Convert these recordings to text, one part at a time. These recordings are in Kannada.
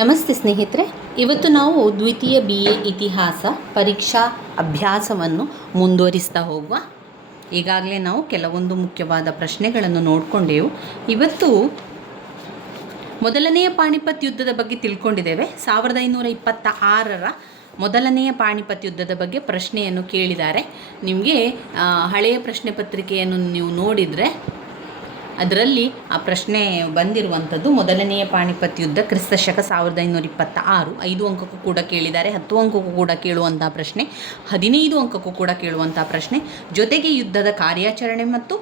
ನಮಸ್ತೆ ಸ್ನೇಹಿತರೆ, ಇವತ್ತು ನಾವು ದ್ವಿತೀಯ BA ಇತಿಹಾಸ ಪರೀಕ್ಷಾ ಅಭ್ಯಾಸವನ್ನು ಮುಂದುವರಿಸ್ತಾ ಹೋಗುವ. ಈಗಾಗಲೇ ನಾವು ಕೆಲವೊಂದು ಮುಖ್ಯವಾದ ಪ್ರಶ್ನೆಗಳನ್ನು ನೋಡಿಕೊಂಡೆವು. ಇವತ್ತು ಮೊದಲನೆಯ ಪಾಣಿಪತ್ ಯುದ್ಧದ ಬಗ್ಗೆ ತಿಳ್ಕೊಂಡಿದ್ದೇವೆ. 1526ರ ಮೊದಲನೆಯ ಪಾಣಿಪತ್ ಯುದ್ಧದ ಬಗ್ಗೆ ಪ್ರಶ್ನೆಯನ್ನು ಕೇಳಿದ್ದಾರೆ. ನಿಮಗೆ ಹಳೆಯ ಪ್ರಶ್ನೆ ಪತ್ರಿಕೆಯನ್ನು ನೀವು ನೋಡಿದರೆ ಅದರಲ್ಲಿ ಆ ಪ್ರಶ್ನೆ ಬಂದಿರುವಂಥದ್ದು ಮೊದಲನೆಯ ಪಾಣಿಪತ್ ಯುದ್ಧ ಕ್ರಿಸ್ತಶಕ 1526. 5 ಅಂಕಕ್ಕೂ ಕೂಡ ಕೇಳಿದ್ದಾರೆ, 10 ಅಂಕಕ್ಕೂ ಕೂಡ ಕೇಳುವಂಥ ಪ್ರಶ್ನೆ, 15 ಅಂಕಕ್ಕೂ ಕೂಡ ಕೇಳುವಂಥ ಪ್ರಶ್ನೆ. ಜೊತೆಗೆ ಯುದ್ಧದ ಕಾರ್ಯಾಚರಣೆ ಮತ್ತು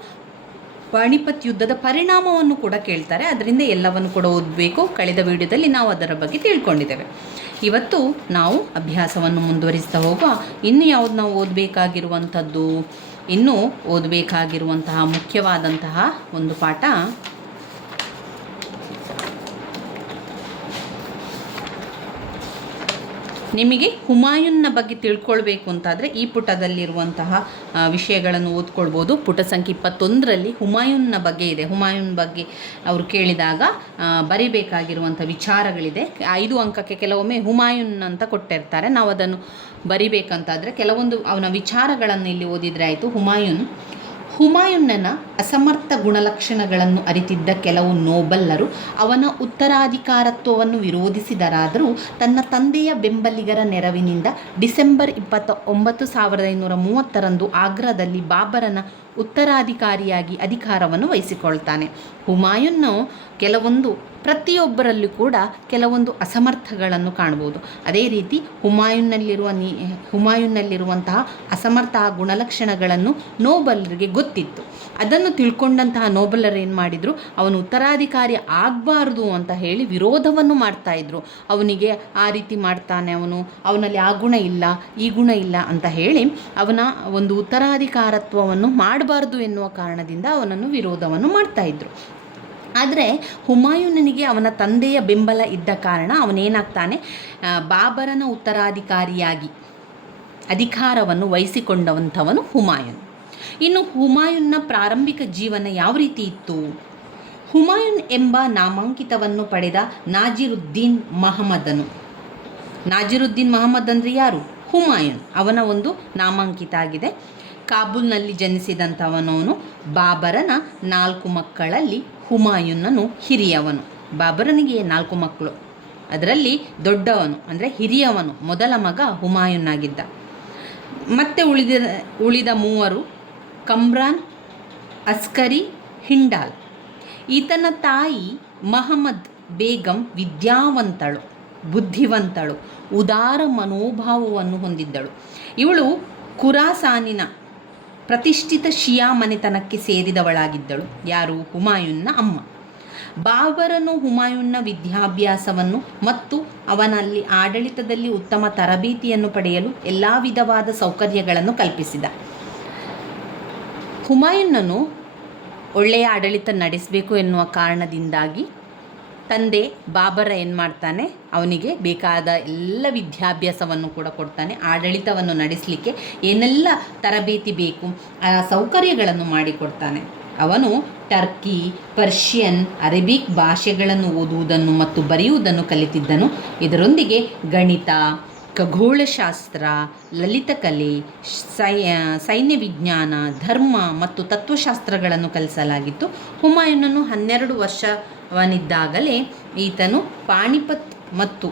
ಪಾಣಿಪತ್ ಯುದ್ಧದ ಪರಿಣಾಮವನ್ನು ಕೂಡ ಕೇಳ್ತಾರೆ. ಅದರಿಂದ ಎಲ್ಲವನ್ನು ಕೂಡ ಓದಬೇಕು. ಕಳೆದ ವಿಡಿಯೋದಲ್ಲಿ ನಾವು ಅದರ ಬಗ್ಗೆ ತಿಳ್ಕೊಂಡಿದ್ದೇವೆ. ಇವತ್ತು ನಾವು ಅಭ್ಯಾಸವನ್ನು ಮುಂದುವರಿಸ್ತಾ ಹೋಗುವ. ಇನ್ನು ಯಾವುದು ನಾವು ಓದಬೇಕಾಗಿರುವಂಥದ್ದು, ಇನ್ನೂ ಓದಬೇಕಾಗಿರುವಂತಹ ಮುಖ್ಯವಾದಂತಹ ಒಂದು ಪಾಠ ನಿಮಗೆ ಹುಮಾಯೂನ್ನ ಬಗ್ಗೆ ತಿಳ್ಕೊಳ್ಬೇಕು ಅಂತಾದರೆ ಈ ಪುಟದಲ್ಲಿರುವಂತಹ ವಿಷಯಗಳನ್ನು ಓದ್ಕೊಳ್ಬೋದು. ಪುಟ ಸಂಖ್ಯೆ 21ರಲ್ಲಿ ಹುಮಾಯೂನ್ನ ಬಗ್ಗೆ ಇದೆ. ಹುಮಾಯೂನ್ ಬಗ್ಗೆ ಅವರು ಕೇಳಿದಾಗ ಬರಿಬೇಕಾಗಿರುವಂಥ ವಿಚಾರಗಳಿದೆ. 5 ಅಂಕಕ್ಕೆ ಕೆಲವೊಮ್ಮೆ ಹುಮಾಯೂನ್ ಅಂತ ಕೊಟ್ಟಿರ್ತಾರೆ. ನಾವು ಅದನ್ನು ಬರಿಬೇಕಂತಾದರೆ ಕೆಲವೊಂದು ಅವನ ವಿಚಾರಗಳನ್ನು ಇಲ್ಲಿ ಓದಿದರೆ ಆಯಿತು. ಹುಮಾಯೂನ್ನನ ಅಸಮರ್ಥ ಗುಣಲಕ್ಷಣಗಳನ್ನು ಅರಿತಿದ್ದ ಕೆಲವು ನೋಬಲ್ಲರು ಅವನ ಉತ್ತರಾಧಿಕಾರತ್ವವನ್ನು ವಿರೋಧಿಸಿದರಾದರೂ ತನ್ನ ತಂದೆಯ ಬೆಂಬಲಿಗರ ನೆರವಿನಿಂದ ಡಿಸೆಂಬರ್ 29, 1530ರಂದು ಆಗ್ರಾದಲ್ಲಿ ಬಾಬರನ ಉತ್ತರಾಧಿಕಾರಿಯಾಗಿ ಅಧಿಕಾರವನ್ನು ವಹಿಸಿಕೊಳ್ತಾನೆ. ಹುಮಾಯೂನ್ನು ಪ್ರತಿಯೊಬ್ಬರಲ್ಲೂ ಕೂಡ ಕೆಲವೊಂದು ಅಸಮರ್ಥಗಳನ್ನು ಕಾಣ್ಬೋದು. ಅದೇ ರೀತಿ ಹುಮಾಯೂನ್ನಲ್ಲಿರುವಂತಹ ಅಸಮರ್ಥ ಗುಣಲಕ್ಷಣಗಳನ್ನು ನೋಬಲರಿಗೆ ಗೊತ್ತಿತ್ತು. ಅದನ್ನು ತಿಳ್ಕೊಂಡಂತಹ ನೋಬಲರು ಏನು ಮಾಡಿದರು, ಅವನು ಉತ್ತರಾಧಿಕಾರಿ ಆಗಬಾರ್ದು ಅಂತ ಹೇಳಿ ವಿರೋಧವನ್ನು ಮಾಡ್ತಾಯಿದ್ರು. ಅವನಿಗೆ ಆ ರೀತಿ ಮಾಡ್ತಾನೆ, ಅವನಲ್ಲಿ ಆ ಗುಣ ಇಲ್ಲ, ಈ ಗುಣ ಇಲ್ಲ ಅಂತ ಹೇಳಿ ಅವನ ಒಂದು ಉತ್ತರಾಧಿಕಾರತ್ವವನ್ನು ಮಾಡಬಾರ್ದು ಎನ್ನುವ ಕಾರಣದಿಂದ ಅವನನ್ನು ವಿರೋಧವನ್ನು ಮಾಡ್ತಾಯಿದ್ರು. ಆದರೆ ಹುಮಾಯೂನನಿಗೆ ಅವನ ತಂದೆಯ ಬೆಂಬಲ ಇದ್ದ ಕಾರಣ ಅವನೇನಾಗ್ತಾನೆ, ಬಾಬರನ ಉತ್ತರಾಧಿಕಾರಿಯಾಗಿ ಅಧಿಕಾರವನ್ನು ವಹಿಸಿಕೊಂಡವಂಥವನು ಹುಮಾಯೂನ್. ಇನ್ನು ಹುಮಾಯೂನ್ನ ಪ್ರಾರಂಭಿಕ ಜೀವನ ಯಾವ ರೀತಿ ಇತ್ತು? ಹುಮಾಯೂನ್ ಎಂಬ ನಾಮಾಂಕಿತವನ್ನು ಪಡೆದ ನಾಜಿರುದ್ದೀನ್ ಮಹಮ್ಮದ್ ಅಂದರೆ ಯಾರು? ಹುಮಾಯೂನ್. ಅವನ ಒಂದು ನಾಮಾಂಕಿತ ಆಗಿದೆ. ಕಾಬೂಲ್ನಲ್ಲಿ ಜನಿಸಿದಂಥವನವನು. ಬಾಬರನ 4 ಮಕ್ಕಳಲ್ಲಿ ಹುಮಾಯೂನನು ಹಿರಿಯವನು. ಬಾಬರನಿಗೆ 4 ಮಕ್ಕಳು, ಅದರಲ್ಲಿ ದೊಡ್ಡವನು ಅಂದರೆ ಹಿರಿಯವನು, ಮೊದಲ ಮಗ ಹುಮಾಯೂನ್ ಆಗಿದ್ದ. ಮತ್ತೆ ಉಳಿದ 3 ಕಮ್ರಾನ್, ಅಸ್ಕರಿ, ಹಿಂಡಾಲ್. ಈತನ ತಾಯಿ ಮಹಮ್ಮದ್ ಬೇಗಂ ವಿದ್ಯಾವಂತಳು, ಬುದ್ಧಿವಂತಳು, ಉದಾರ ಮನೋಭಾವವನ್ನು ಹೊಂದಿದ್ದಳು. ಇವಳು ಖುರಾಸಾನಿನ ಪ್ರತಿಷ್ಠಿತ ಶಿಯಾ ಮನೆತನಕ್ಕೆ ಸೇರಿದವಳಾಗಿದ್ದಳು. ಯಾರು? ಹುಮಾಯೂನ್ನ ಅಮ್ಮ. ಬಾಬರನು ಹುಮಾಯೂನ್ನ ವಿದ್ಯಾಭ್ಯಾಸವನ್ನು ಮತ್ತು ಅವನಲ್ಲಿ ಆಡಳಿತದಲ್ಲಿ ಉತ್ತಮ ತರಬೇತಿಯನ್ನು ಪಡೆಯಲು ಎಲ್ಲ ವಿಧವಾದ ಸೌಕರ್ಯಗಳನ್ನು ಕಲ್ಪಿಸಿದ. ಹುಮಾಯೂನನು ಒಳ್ಳೆಯ ಆಡಳಿತ ನಡೆಸಬೇಕು ಎನ್ನುವ ಕಾರಣದಿಂದಾಗಿ ತಂದೆ ಬಾಬರ ಏನು ಮಾಡ್ತಾನೆ, ಅವನಿಗೆ ಬೇಕಾದ ಎಲ್ಲ ವಿದ್ಯಾಭ್ಯಾಸವನ್ನು ಕೂಡ ಕೊಡ್ತಾನೆ. ಆಡಳಿತವನ್ನು ನಡೆಸಲಿಕ್ಕೆ ಏನೆಲ್ಲ ತರಬೇತಿ ಬೇಕು ಆ ಸೌಕರ್ಯಗಳನ್ನು ಮಾಡಿಕೊಡ್ತಾನೆ. ಅವನು ಟರ್ಕಿ, ಪರ್ಷಿಯನ್, ಅರೇಬಿಕ್ ಭಾಷೆಗಳನ್ನು ಓದುವುದನ್ನು ಮತ್ತು ಬರೆಯುವುದನ್ನು ಕಲಿತಿದ್ದನು. ಇದರೊಂದಿಗೆ ಗಣಿತ, ಖಗೋಳಶಾಸ್ತ್ರ, ಲಲಿತಕಲೆ, ಸೈನ್ಯ ವಿಜ್ಞಾನ, ಧರ್ಮ ಮತ್ತು ತತ್ವಶಾಸ್ತ್ರಗಳನ್ನು ಕಲಿಸಲಾಗಿತ್ತು. ಹುಮಾಯೂನನು 12 ವರ್ಷವನಿದ್ದಾಗಲೇ ಈತನು ಪಾಣಿಪತ್ ಮತ್ತು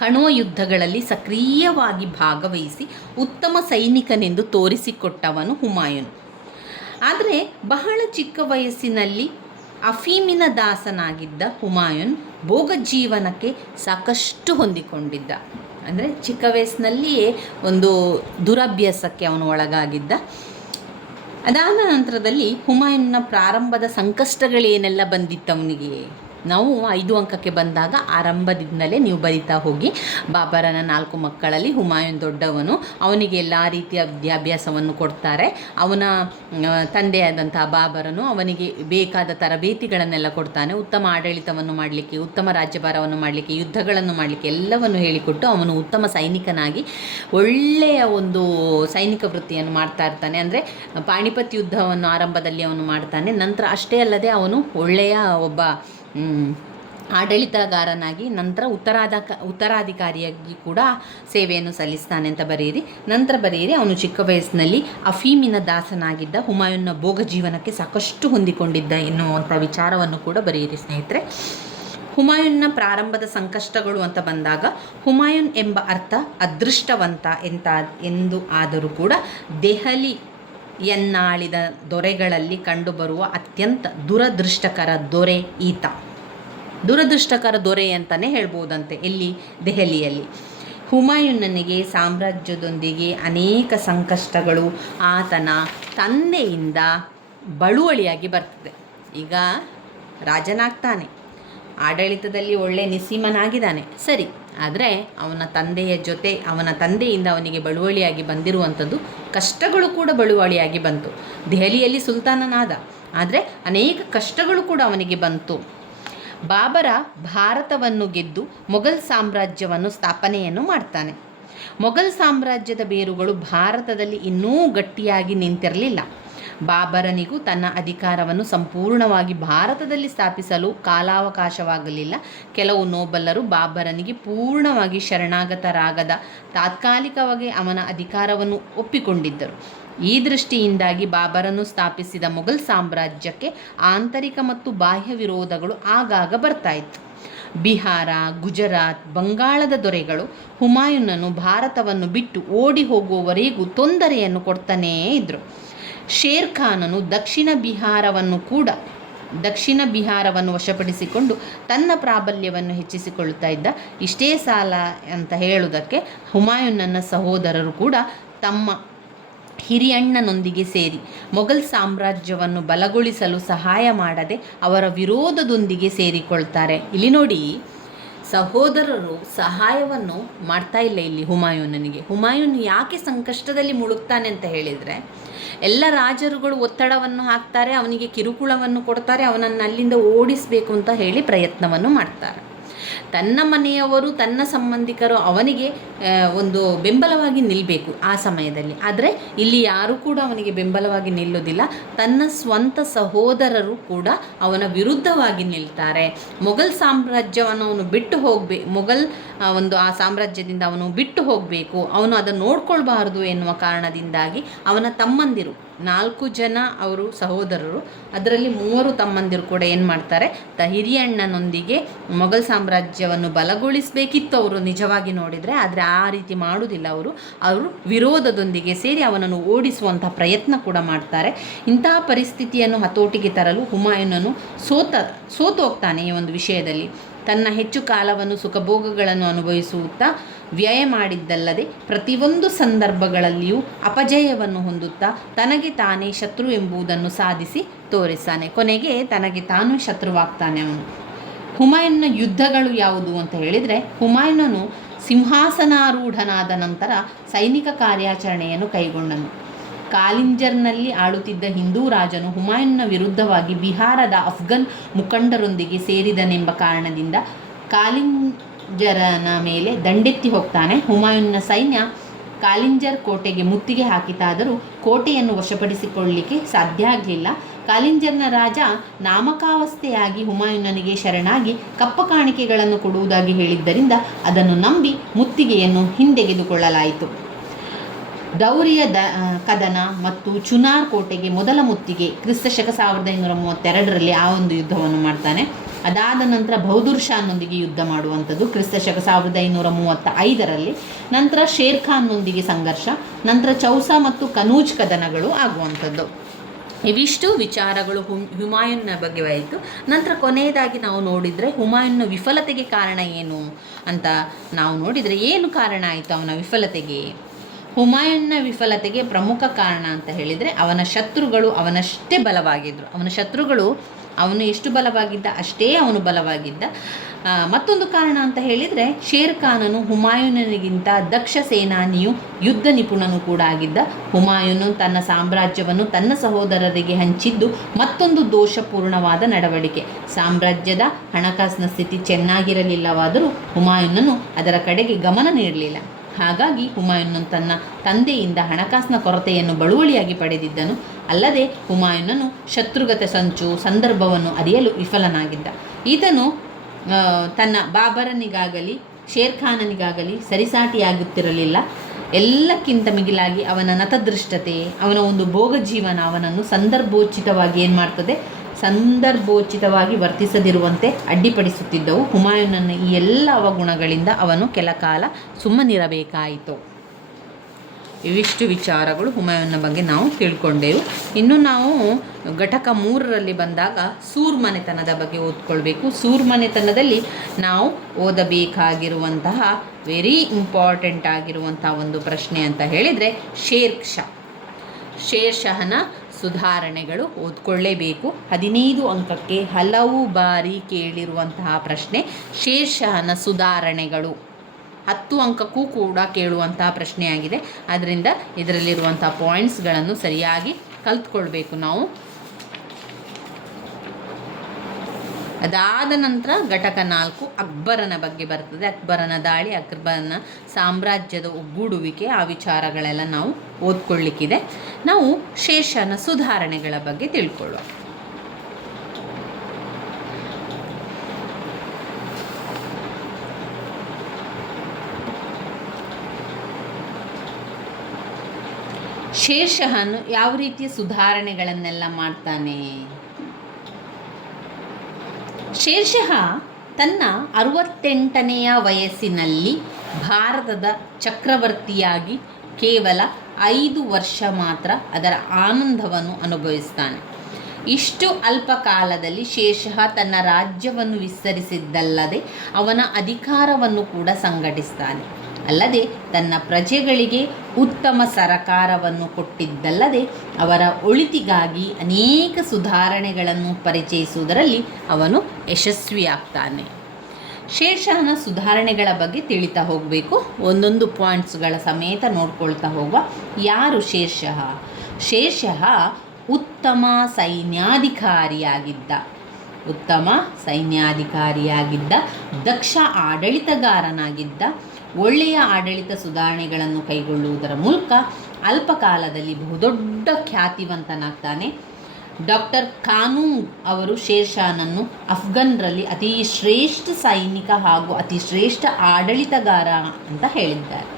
ಕಣ್ವ ಯುದ್ಧಗಳಲ್ಲಿ ಸಕ್ರಿಯವಾಗಿ ಭಾಗವಹಿಸಿ ಉತ್ತಮ ಸೈನಿಕನೆಂದು ತೋರಿಸಿಕೊಟ್ಟವನು ಹುಮಾಯೂನ್. ಆದರೆ ಬಹಳ ಚಿಕ್ಕ ವಯಸ್ಸಿನಲ್ಲಿ ಅಫೀಮಿನ ದಾಸನಾಗಿದ್ದ ಹುಮಾಯೂನ್ ಭೋಗ ಜೀವನಕ್ಕೆ ಸಾಕಷ್ಟು ಹೊಂದಿಕೊಂಡಿದ್ದ. ಅಂದರೆ ಚಿಕ್ಕ ವಯಸ್ಸಿನಲ್ಲಿಯೇ ಒಂದು ದುರಭ್ಯಾಸಕ್ಕೆ ಅವನು ಒಳಗಾಗಿದ್ದ. ಅದಾದ ನಂತರದಲ್ಲಿ ಹುಮಾಯೂನ್ನ ಪ್ರಾರಂಭದ ಸಂಕಷ್ಟಗಳೇನೆಲ್ಲ ಬಂದಿತ್ತು ಅವನಿಗೆ, ನಾವು 5 ಅಂಕಕ್ಕೆ ಬಂದಾಗ ಆರಂಭದಿಂದಲೇ ನೀವು ಬರಿತಾ ಹೋಗಿ. ಬಾಬರನ 4 ಮಕ್ಕಳಲ್ಲಿ ಹುಮಾಯೂನ್ ದೊಡ್ಡವನು. ಅವನಿಗೆ ಎಲ್ಲ ರೀತಿಯ ವಿದ್ಯಾಭ್ಯಾಸವನ್ನು ಕೊಡ್ತಾರೆ. ಅವನ ತಂದೆಯಾದಂಥ ಬಾಬರನು ಅವನಿಗೆ ಬೇಕಾದ ತರಬೇತಿಗಳನ್ನೆಲ್ಲ ಕೊಡ್ತಾನೆ. ಉತ್ತಮ ಆಡಳಿತವನ್ನು ಮಾಡಲಿಕ್ಕೆ, ಉತ್ತಮ ರಾಜ್ಯಭಾರವನ್ನು ಮಾಡಲಿಕ್ಕೆ, ಯುದ್ಧಗಳನ್ನು ಮಾಡಲಿಕ್ಕೆ ಎಲ್ಲವನ್ನು ಹೇಳಿಕೊಟ್ಟು ಅವನು ಉತ್ತಮ ಸೈನಿಕನಾಗಿ ಒಳ್ಳೆಯ ಒಂದು ಸೈನಿಕ ವೃತ್ತಿಯನ್ನು ಮಾಡ್ತಾ ಇರ್ತಾನೆ. ಅಂದರೆ ಪಾಣಿಪತ್ ಯುದ್ಧವನ್ನು ಆರಂಭದಲ್ಲಿ ಅವನು ಮಾಡ್ತಾನೆ. ನಂತರ ಅಷ್ಟೇ ಅಲ್ಲದೆ ಅವನು ಒಳ್ಳೆಯ ಒಬ್ಬ ಆಡಳಿತಗಾರನಾಗಿ ನಂತರ ಉತ್ತರಾಧಿಕಾರಿಯಾಗಿ ಕೂಡ ಸೇವೆಯನ್ನು ಸಲ್ಲಿಸ್ತಾನೆ ಅಂತ ಬರೆಯಿರಿ. ನಂತರ ಬರೆಯಿರಿ, ಅವನು ಚಿಕ್ಕ ವಯಸ್ಸಿನಲ್ಲಿ ಅಫೀಮಿನ ದಾಸನಾಗಿದ್ದ, ಹುಮಾಯೂನ್ನ ಭೋಗ ಜೀವನಕ್ಕೆ ಸಾಕಷ್ಟು ಹೊಂದಿಕೊಂಡಿದ್ದ ಎನ್ನುವಂಥ ವಿಚಾರವನ್ನು ಕೂಡ ಬರೆಯಿರಿ ಸ್ನೇಹಿತರೆ. ಹುಮಾಯೂನ್ನ ಪ್ರಾರಂಭದ ಸಂಕಷ್ಟಗಳು ಅಂತ ಬಂದಾಗ, ಹುಮಾಯೂನ್ ಎಂಬ ಅರ್ಥ ಅದೃಷ್ಟವಂತ ಎಂದು ಆದರೂ ಕೂಡ ದೆಹಲಿಯನ್ನಾಳಿದ ದೊರೆಗಳಲ್ಲಿ ಕಂಡುಬರುವ ಅತ್ಯಂತ ದುರದೃಷ್ಟಕರ ದೊರೆ ಈತ. ದುರದೃಷ್ಟಕರ ದೊರೆ ಅಂತಲೇ ಹೇಳ್ಬೋದಂತೆ. ಎಲ್ಲಿ? ದೆಹಲಿಯಲ್ಲಿ. ಹುಮಾಯೂನನಿಗೆ ಸಾಮ್ರಾಜ್ಯದೊಂದಿಗೆ ಅನೇಕ ಸಂಕಷ್ಟಗಳು ಆತನ ತಂದೆಯಿಂದ ಬಳುವಳಿಯಾಗಿ ಬರ್ತದೆ. ಈಗ ರಾಜನಾಗ್ತಾನೆ, ಆಡಳಿತದಲ್ಲಿ ಒಳ್ಳೆ ನಿಸ್ಸೀಮನಾಗಿದ್ದಾನೆ, ಸರಿ. ಆದರೆ ಅವನ ತಂದೆಯಿಂದ ಅವನಿಗೆ ಬಳುವಳಿಯಾಗಿ ಬಂದಿರುವಂಥದ್ದು ಕಷ್ಟಗಳು ಕೂಡ ಬಳುವಳಿಯಾಗಿ ಬಂತು. ದೆಹಲಿಯಲ್ಲಿ ಸುಲ್ತಾನನಾದ, ಆದರೆ ಅನೇಕ ಕಷ್ಟಗಳು ಕೂಡ ಅವನಿಗೆ ಬಂತು. ಬಾಬರ ಭಾರತವನ್ನು ಗೆದ್ದು ಮೊಘಲ್ ಸಾಮ್ರಾಜ್ಯವನ್ನು ಸ್ಥಾಪನೆಯನ್ನು ಮಾಡ್ತಾನೆ. ಮೊಘಲ್ ಸಾಮ್ರಾಜ್ಯದ ಬೇರುಗಳು ಭಾರತದಲ್ಲಿ ಇನ್ನೂ ಗಟ್ಟಿಯಾಗಿ ನಿಂತಿರಲಿಲ್ಲ. ಬಾಬರನಿಗೂ ತನ್ನ ಅಧಿಕಾರವನ್ನು ಸಂಪೂರ್ಣವಾಗಿ ಭಾರತದಲ್ಲಿ ಸ್ಥಾಪಿಸಲು ಕಾಲಾವಕಾಶವಾಗಲಿಲ್ಲ. ಕೆಲವು ನೋಬಲ್ಲರು ಬಾಬರನಿಗೆ ಪೂರ್ಣವಾಗಿ ಶರಣಾಗತರಾಗದ ತಾತ್ಕಾಲಿಕವಾಗಿ ಅವನ ಅಧಿಕಾರವನ್ನು ಒಪ್ಪಿಕೊಂಡಿದ್ದರು. ಈ ದೃಷ್ಟಿಯಿಂದಾಗಿ ಬಾಬರನ್ನು ಸ್ಥಾಪಿಸಿದ ಮೊಘಲ್ ಸಾಮ್ರಾಜ್ಯಕ್ಕೆ ಆಂತರಿಕ ಮತ್ತು ಬಾಹ್ಯ ವಿರೋಧಗಳು ಆಗಾಗ ಬರ್ತಾಯಿತ್ತು. ಬಿಹಾರ, ಗುಜರಾತ್, ಬಂಗಾಳದ ದೊರೆಗಳು ಹುಮಾಯೂನನು ಭಾರತವನ್ನು ಬಿಟ್ಟು ಓಡಿ ಹೋಗುವವರೆಗೂ ತೊಂದರೆಯನ್ನು ಕೊಡ್ತಾನೇ ಇದ್ದರು. ಶೇರ್ ಖಾನನು ದಕ್ಷಿಣ ಬಿಹಾರವನ್ನು ವಶಪಡಿಸಿಕೊಂಡು ತನ್ನ ಪ್ರಾಬಲ್ಯವನ್ನು ಹೆಚ್ಚಿಸಿಕೊಳ್ಳುತ್ತಾ ಇದ್ದ. ಇಷ್ಟೇ ಸಾಲ ಅಂತ ಹೇಳುವುದಕ್ಕೆ ಹುಮಾಯೂನನ ಸಹೋದರರು ಕೂಡ ತಮ್ಮ ಹಿರಿಯಣ್ಣನೊಂದಿಗೆ ಸೇರಿ ಮೊಘಲ್ ಸಾಮ್ರಾಜ್ಯವನ್ನು ಬಲಗೊಳಿಸಲು ಸಹಾಯ ಮಾಡದೆ ಅವರ ವಿರೋಧದೊಂದಿಗೆ ಸೇರಿಕೊಳ್ತಾರೆ. ಇಲ್ಲಿ ನೋಡಿ, ಸಹೋದರರು ಸಹಾಯವನ್ನು ಮಾಡ್ತಾ ಇಲ್ಲ ಇಲ್ಲಿ ಹುಮಾಯೂನನಿಗೆ. ಹುಮಾಯೂನ್ ಯಾಕೆ ಸಂಕಷ್ಟದಲ್ಲಿ ಮುಳುಗ್ತಾನೆ ಅಂತ ಹೇಳಿದರೆ, ಎಲ್ಲ ರಾಜರುಗಳು ಒತ್ತಡವನ್ನು ಹಾಕ್ತಾರೆ, ಅವನಿಗೆ ಕಿರುಕುಳವನ್ನು ಕೊಡ್ತಾರೆ, ಅವನನ್ನು ಅಲ್ಲಿಂದ ಓಡಿಸಬೇಕು ಅಂತ ಹೇಳಿ ಪ್ರಯತ್ನವನ್ನು ಮಾಡ್ತಾರೆ. ತನ್ನ ಮನೆಯವರು, ತನ್ನ ಸಂಬಂಧಿಕರು ಅವನಿಗೆ ಒಂದು ಬೆಂಬಲವಾಗಿ ನಿಲ್ಲಬೇಕು ಆ ಸಮಯದಲ್ಲಿ. ಆದರೆ ಇಲ್ಲಿ ಯಾರೂ ಕೂಡ ಅವನಿಗೆ ಬೆಂಬಲವಾಗಿ ನಿಲ್ಲೋದಿಲ್ಲ. ತನ್ನ ಸ್ವಂತ ಸಹೋದರರು ಕೂಡ ಅವನ ವಿರುದ್ಧವಾಗಿ ನಿಲ್ತಾರೆ. ಮೊಘಲ್ ಸಾಮ್ರಾಜ್ಯವನ್ನು ಅವನು ಬಿಟ್ಟು ಆ ಸಾಮ್ರಾಜ್ಯದಿಂದ ಅವನು ಬಿಟ್ಟು ಹೋಗಬೇಕು, ಅವನು ಅದನ್ನು ನೋಡ್ಕೊಳ್ಬಾರ್ದು ಎನ್ನುವ ಕಾರಣದಿಂದಾಗಿ ಅವನ ತಮ್ಮಂದಿರು 4 ಜನ ಅವರು ಸಹೋದರರು, ಅದರಲ್ಲಿ 3 ತಮ್ಮಂದಿರು ಕೂಡ ಏನು ಮಾಡ್ತಾರೆ, ಹಿರಿಯಣ್ಣನೊಂದಿಗೆ ಮೊಘಲ್ ಸಾಮ್ರಾಜ್ಯವನ್ನು ಬಲಗೊಳಿಸಬೇಕಿತ್ತು ಅವರು ನಿಜವಾಗಿ ನೋಡಿದರೆ. ಆದರೆ ಆ ರೀತಿ ಮಾಡುವುದಿಲ್ಲ. ಅವರು ವಿರೋಧದೊಂದಿಗೆ ಸೇರಿ ಅವನನ್ನು ಓಡಿಸುವಂಥ ಪ್ರಯತ್ನ ಕೂಡ ಮಾಡ್ತಾರೆ. ಇಂತಹ ಪರಿಸ್ಥಿತಿಯನ್ನು ಹತೋಟಿಗೆ ತರಲು ಹುಮಾಯೂನನು ಸೋತು ಹೋಗ್ತಾನೆ ಈ ಒಂದು ವಿಷಯದಲ್ಲಿ. ತನ್ನ ಹೆಚ್ಚು ಕಾಲವನ್ನು ಸುಖಭೋಗಗಳನ್ನು ಅನುಭವಿಸುತ್ತಾ ವ್ಯಯ ಮಾಡಿದ್ದಲ್ಲದೆ ಪ್ರತಿಯೊಂದು ಸಂದರ್ಭಗಳಲ್ಲಿಯೂ ಅಪಜಯವನ್ನು ಹೊಂದುತ್ತಾ ತನಗೆ ತಾನೇ ಶತ್ರು ಎಂಬುದನ್ನು ಸಾಧಿಸಿ ತೋರಿಸ್ತಾನೆ. ಕೊನೆಗೆ ತನಗೆ ತಾನು ಶತ್ರುವಾಗ್ತಾನೆ ಅವನು. ಹುಮಾಯೂನ್ನ ಯುದ್ಧಗಳು ಯಾವುದು ಅಂತ ಹೇಳಿದರೆ, ಹುಮಾಯೂನನು ಸಿಂಹಾಸನಾರೂಢನಾದ ನಂತರ ಸೈನಿಕ ಕಾರ್ಯಾಚರಣೆಯನ್ನು ಕೈಗೊಂಡನು. ಕಾಲಿಂಜರ್ನಲ್ಲಿ ಆಳುತ್ತಿದ್ದ ಹಿಂದೂ ರಾಜನು ಹುಮಾಯೂನ್ನ ವಿರುದ್ಧವಾಗಿ ಬಿಹಾರದ ಅಫ್ಘನ್ ಮುಖಂಡರೊಂದಿಗೆ ಸೇರಿದನೆಂಬ ಕಾರಣದಿಂದ ಕಾಲಿಂಜರನ ಮೇಲೆ ದಂಡೆತ್ತಿ ಹೋಗ್ತಾನೆ. ಹುಮಾಯೂನ್ನ ಸೈನ್ಯ ಕಾಲಿಂಜರ್ ಕೋಟೆಗೆ ಮುತ್ತಿಗೆ ಹಾಕಿತಾದರೂ ಕೋಟೆಯನ್ನು ವಶಪಡಿಸಿಕೊಳ್ಳಲಿಕ್ಕೆ ಸಾಧ್ಯ ಆಗಲಿಲ್ಲ. ಕಾಲಿಂಜರ್ನ ರಾಜ ನಾಮಕಾವಸ್ಥೆಯಾಗಿ ಹುಮಾಯೂನನಿಗೆ ಶರಣಾಗಿ ಕಪ್ಪ ಕಾಣಿಕೆಗಳನ್ನು ಕೊಡುವುದಾಗಿ ಹೇಳಿದ್ದರಿಂದ ಅದನ್ನು ನಂಬಿ ಮುತ್ತಿಗೆಯನ್ನು ಹಿಂದೆಗೆದುಕೊಳ್ಳಲಾಯಿತು. ದೌರಿಯ ಕದನ ಮತ್ತು ಚುನಾರ್ ಕೋಟೆಗೆ ಮೊದಲ ಮುತ್ತಿಗೆ ಕ್ರಿಸ್ತಶಕ 1532ರಲ್ಲಿ ಆ ಒಂದು ಯುದ್ಧವನ್ನು ಮಾಡ್ತಾನೆ. ಅದಾದ ನಂತರ ಬಹದ್ದೂರ್ ಶಾನೊಂದಿಗೆ ಯುದ್ಧ ಮಾಡುವಂಥದ್ದು ಕ್ರಿಸ್ತಶಕ 1535ರಲ್ಲಿ. ನಂತರ ಶೇರ್ ಖಾನ್ನೊಂದಿಗೆ ಸಂಘರ್ಷ, ನಂತರ ಚೌಸಾ ಮತ್ತು ಕನೂಜ್ ಕದನಗಳು ಆಗುವಂಥದ್ದು. ಇವಿಷ್ಟು ವಿಚಾರಗಳು ಹುಮಾಯೂನ್ನ ಬಗ್ಗೆ ಆಯಿತು. ನಂತರ ಕೊನೆಯದಾಗಿ ನಾವು ನೋಡಿದರೆ ಹುಮಾಯೂನ್ನ ವಿಫಲತೆಗೆ ಕಾರಣ ಏನು ಅಂತ ನಾವು ನೋಡಿದರೆ, ಏನು ಕಾರಣ ಆಯಿತು ಅವನ ವಿಫಲತೆಗೆ? ಹುಮಾಯೂನ್ನ ವಿಫಲತೆಗೆ ಪ್ರಮುಖ ಕಾರಣ ಅಂತ ಹೇಳಿದರೆ ಅವನ ಶತ್ರುಗಳು ಅವನಷ್ಟೇ ಬಲವಾಗಿದ್ದರು. ಅವನು ಎಷ್ಟು ಬಲವಾಗಿದ್ದ ಅಷ್ಟೇ ಅವನು ಬಲವಾಗಿದ್ದ. ಮತ್ತೊಂದು ಕಾರಣ ಅಂತ ಹೇಳಿದರೆ, ಶೇರ್ ಖಾನನು ಹುಮಾಯೂನನಿಗಿಂತ ದಕ್ಷ ಸೇನಾನಿಯು ಯುದ್ಧ ನಿಪುಣನು ಕೂಡ ಆಗಿದ್ದ. ಹುಮಾಯೂನು ತನ್ನ ಸಾಮ್ರಾಜ್ಯವನ್ನು ತನ್ನ ಸಹೋದರರಿಗೆ ಹಂಚಿದ್ದು ಮತ್ತೊಂದು ದೋಷಪೂರ್ಣವಾದ ನಡವಳಿಕೆ. ಸಾಮ್ರಾಜ್ಯದ ಹಣಕಾಸಿನ ಸ್ಥಿತಿ ಚೆನ್ನಾಗಿರಲಿಲ್ಲವಾದರೂ ಹುಮಾಯೂನನು ಅದರ ಕಡೆಗೆ ಗಮನ ನೀಡಲಿಲ್ಲ. ಹಾಗಾಗಿ ಹುಮಾಯೂನನು ತನ್ನ ತಂದೆಯಿಂದ ಹಣಕಾಸಿನ ಕೊರತೆಯನ್ನು ಬಳುವಳಿಯಾಗಿ ಪಡೆದಿದ್ದನು. ಅಲ್ಲದೆ ಹುಮಾಯೂನನು ಶತ್ರುಗತ ಸಂಚು ಸಂದರ್ಭವನ್ನು ಅರಿಯಲು ವಿಫಲನಾಗಿದ್ದ. ಈತನು ತನ್ನ ಬಾಬರನಿಗಾಗಲಿ ಶೇರ್ ಖಾನನಿಗಾಗಲಿ ಸರಿಸಾಟಿಯಾಗುತ್ತಿರಲಿಲ್ಲ. ಎಲ್ಲಕ್ಕಿಂತ ಮಿಗಿಲಾಗಿ ಅವನ ನತದೃಷ್ಟತೆ, ಅವನ ಒಂದು ಭೋಗ ಜೀವನ ಅವನನ್ನು ಸಂದರ್ಭೋಚಿತವಾಗಿ ವರ್ತಿಸದಿರುವಂತೆ ಅಡ್ಡಿಪಡಿಸುತ್ತಿದ್ದವು. ಹುಮಾಯೂನನ ಈ ಎಲ್ಲ ಅವಗುಣಗಳಿಂದ ಅವನು ಕೆಲ ಕಾಲ ಸುಮ್ಮನಿರಬೇಕಾಯಿತು. ಇವಿಷ್ಟು ವಿಚಾರಗಳು ಹುಮಾಯೂನ್ನ ಬಗ್ಗೆ ನಾವು ತಿಳ್ಕೊಂಡೆವು. ಇನ್ನು ನಾವು ಘಟಕ 3ರಲ್ಲಿ ಬಂದಾಗ ಸೂರ್ಮನೆತನದ ಬಗ್ಗೆ ಓದ್ಕೊಳ್ಬೇಕು. ಸೂರ್ಮನೆತನದಲ್ಲಿ ನಾವು ಓದಬೇಕಾಗಿರುವಂತಹ ವೆರಿ ಇಂಪಾರ್ಟೆಂಟ್ ಆಗಿರುವಂತಹ ಒಂದು ಪ್ರಶ್ನೆ ಅಂತ ಹೇಳಿದರೆ ಶೇರ್ ಶಹನ ಸುಧಾರಣೆಗಳು ಓದ್ಕೊಳ್ಳೇಬೇಕು. 15 ಅಂಕಕ್ಕೆ ಹಲವು ಬಾರಿ ಕೇಳಿರುವಂತಹ ಪ್ರಶ್ನೆ ಶೇರ್ ಶಹನ ಸುಧಾರಣೆಗಳು. 10 ಅಂಕಕ್ಕೂ ಕೂಡ ಕೇಳುವಂತಹ ಪ್ರಶ್ನೆಯಾಗಿದೆ. ಆದ್ದರಿಂದ ಇದರಲ್ಲಿರುವಂಥ ಪಾಯಿಂಟ್ಸ್ಗಳನ್ನು ಸರಿಯಾಗಿ ಕಲ್ತ್ಕೊಳ್ಬೇಕು ನಾವು. ಅದಾದ ನಂತರ ಘಟಕ 4 ಅಕ್ಬರನ ಬಗ್ಗೆ ಬರ್ತದೆ. ಅಕ್ಬರನ ದಾಳಿ, ಅಕ್ಬರನ ಸಾಮ್ರಾಜ್ಯದ ಒಗ್ಗೂಡುವಿಕೆ, ಆ ವಿಚಾರಗಳೆಲ್ಲ ನಾವು ಓದ್ಕೊಳ್ಳಿಕ್ಕಿದೆ. ನಾವು ಶೇಷನ ಸುಧಾರಣೆಗಳ ಬಗ್ಗೆ ತಿಳ್ಕೊಳ್ಳುವ. ಶೇರ್ಷಹನು ಯಾವ ರೀತಿಯ ಸುಧಾರಣೆಗಳನ್ನೆಲ್ಲ ಮಾಡ್ತಾನೆ? ಶೇರ್ಷಹ ತನ್ನ 68ನೆಯ ವಯಸ್ಸಿನಲ್ಲಿ ಭಾರತದ ಚಕ್ರವರ್ತಿಯಾಗಿ ಕೇವಲ 5 ವರ್ಷ ಮಾತ್ರ ಅದರ ಆನಂದವನ್ನು ಅನುಭವಿಸ್ತಾನೆ. ಇಷ್ಟು ಅಲ್ಪ ಕಾಲದಲ್ಲಿ ಶೇರ್ಷಹ ತನ್ನ ರಾಜ್ಯವನ್ನು ವಿಸ್ತರಿಸಿದ್ದಲ್ಲದೆ ಅವನ ಅಧಿಕಾರವನ್ನು ಕೂಡ ಸಂಘಟಿಸ್ತಾನೆ. ಅಲ್ಲದೆ ತನ್ನ ಪ್ರಜೆಗಳಿಗೆ ಉತ್ತಮ ಸರಕಾರವನ್ನು ಕೊಟ್ಟಿದ್ದಲ್ಲದೆ ಅವರ ಒಳಿತಿಗಾಗಿ ಅನೇಕ ಸುಧಾರಣೆಗಳನ್ನು ಪರಿಚಯಿಸುವುದರಲ್ಲಿ ಅವನು ಯಶಸ್ವಿಯಾಗ್ತಾನೆ. ಶೇರ್ಷಹನ ಸುಧಾರಣೆಗಳ ಬಗ್ಗೆ ತಿಳಿತಾ ಹೋಗಬೇಕು. ಒಂದೊಂದು ಪಾಯಿಂಟ್ಸ್ಗಳ ಸಮೇತ ನೋಡ್ಕೊಳ್ತಾ ಹೋಗುವ. ಯಾರು ಶೇರ್ಷಹ? ಶೇರ್ಷಹ ಉತ್ತಮ ಸೈನ್ಯಾಧಿಕಾರಿಯಾಗಿದ್ದ, ದಕ್ಷ ಆಡಳಿತಗಾರನಾಗಿದ್ದ, ಒಳ್ಳೆಯ ಆಡಳಿತ ಸುಧಾರಣೆಗಳನ್ನು ಕೈಗೊಳ್ಳುವುದರ ಮೂಲಕ ಅಲ್ಪಕಾಲದಲ್ಲಿ ಬಹುದೊಡ್ಡ ಖ್ಯಾತಿವಂತನಾಗ್ತಾನೆ. ಡಾಕ್ಟರ್ ಖಾನೂಮ್ ಅವರು ಶೇರ್ಷಾನನ್ನು ಅಫ್ಘನ್ರಲ್ಲಿ ಅತಿ ಶ್ರೇಷ್ಠ ಸೈನಿಕ ಹಾಗೂ ಅತಿ ಶ್ರೇಷ್ಠ ಆಡಳಿತಗಾರ ಅಂತ ಹೇಳಿದ್ದಾರೆ.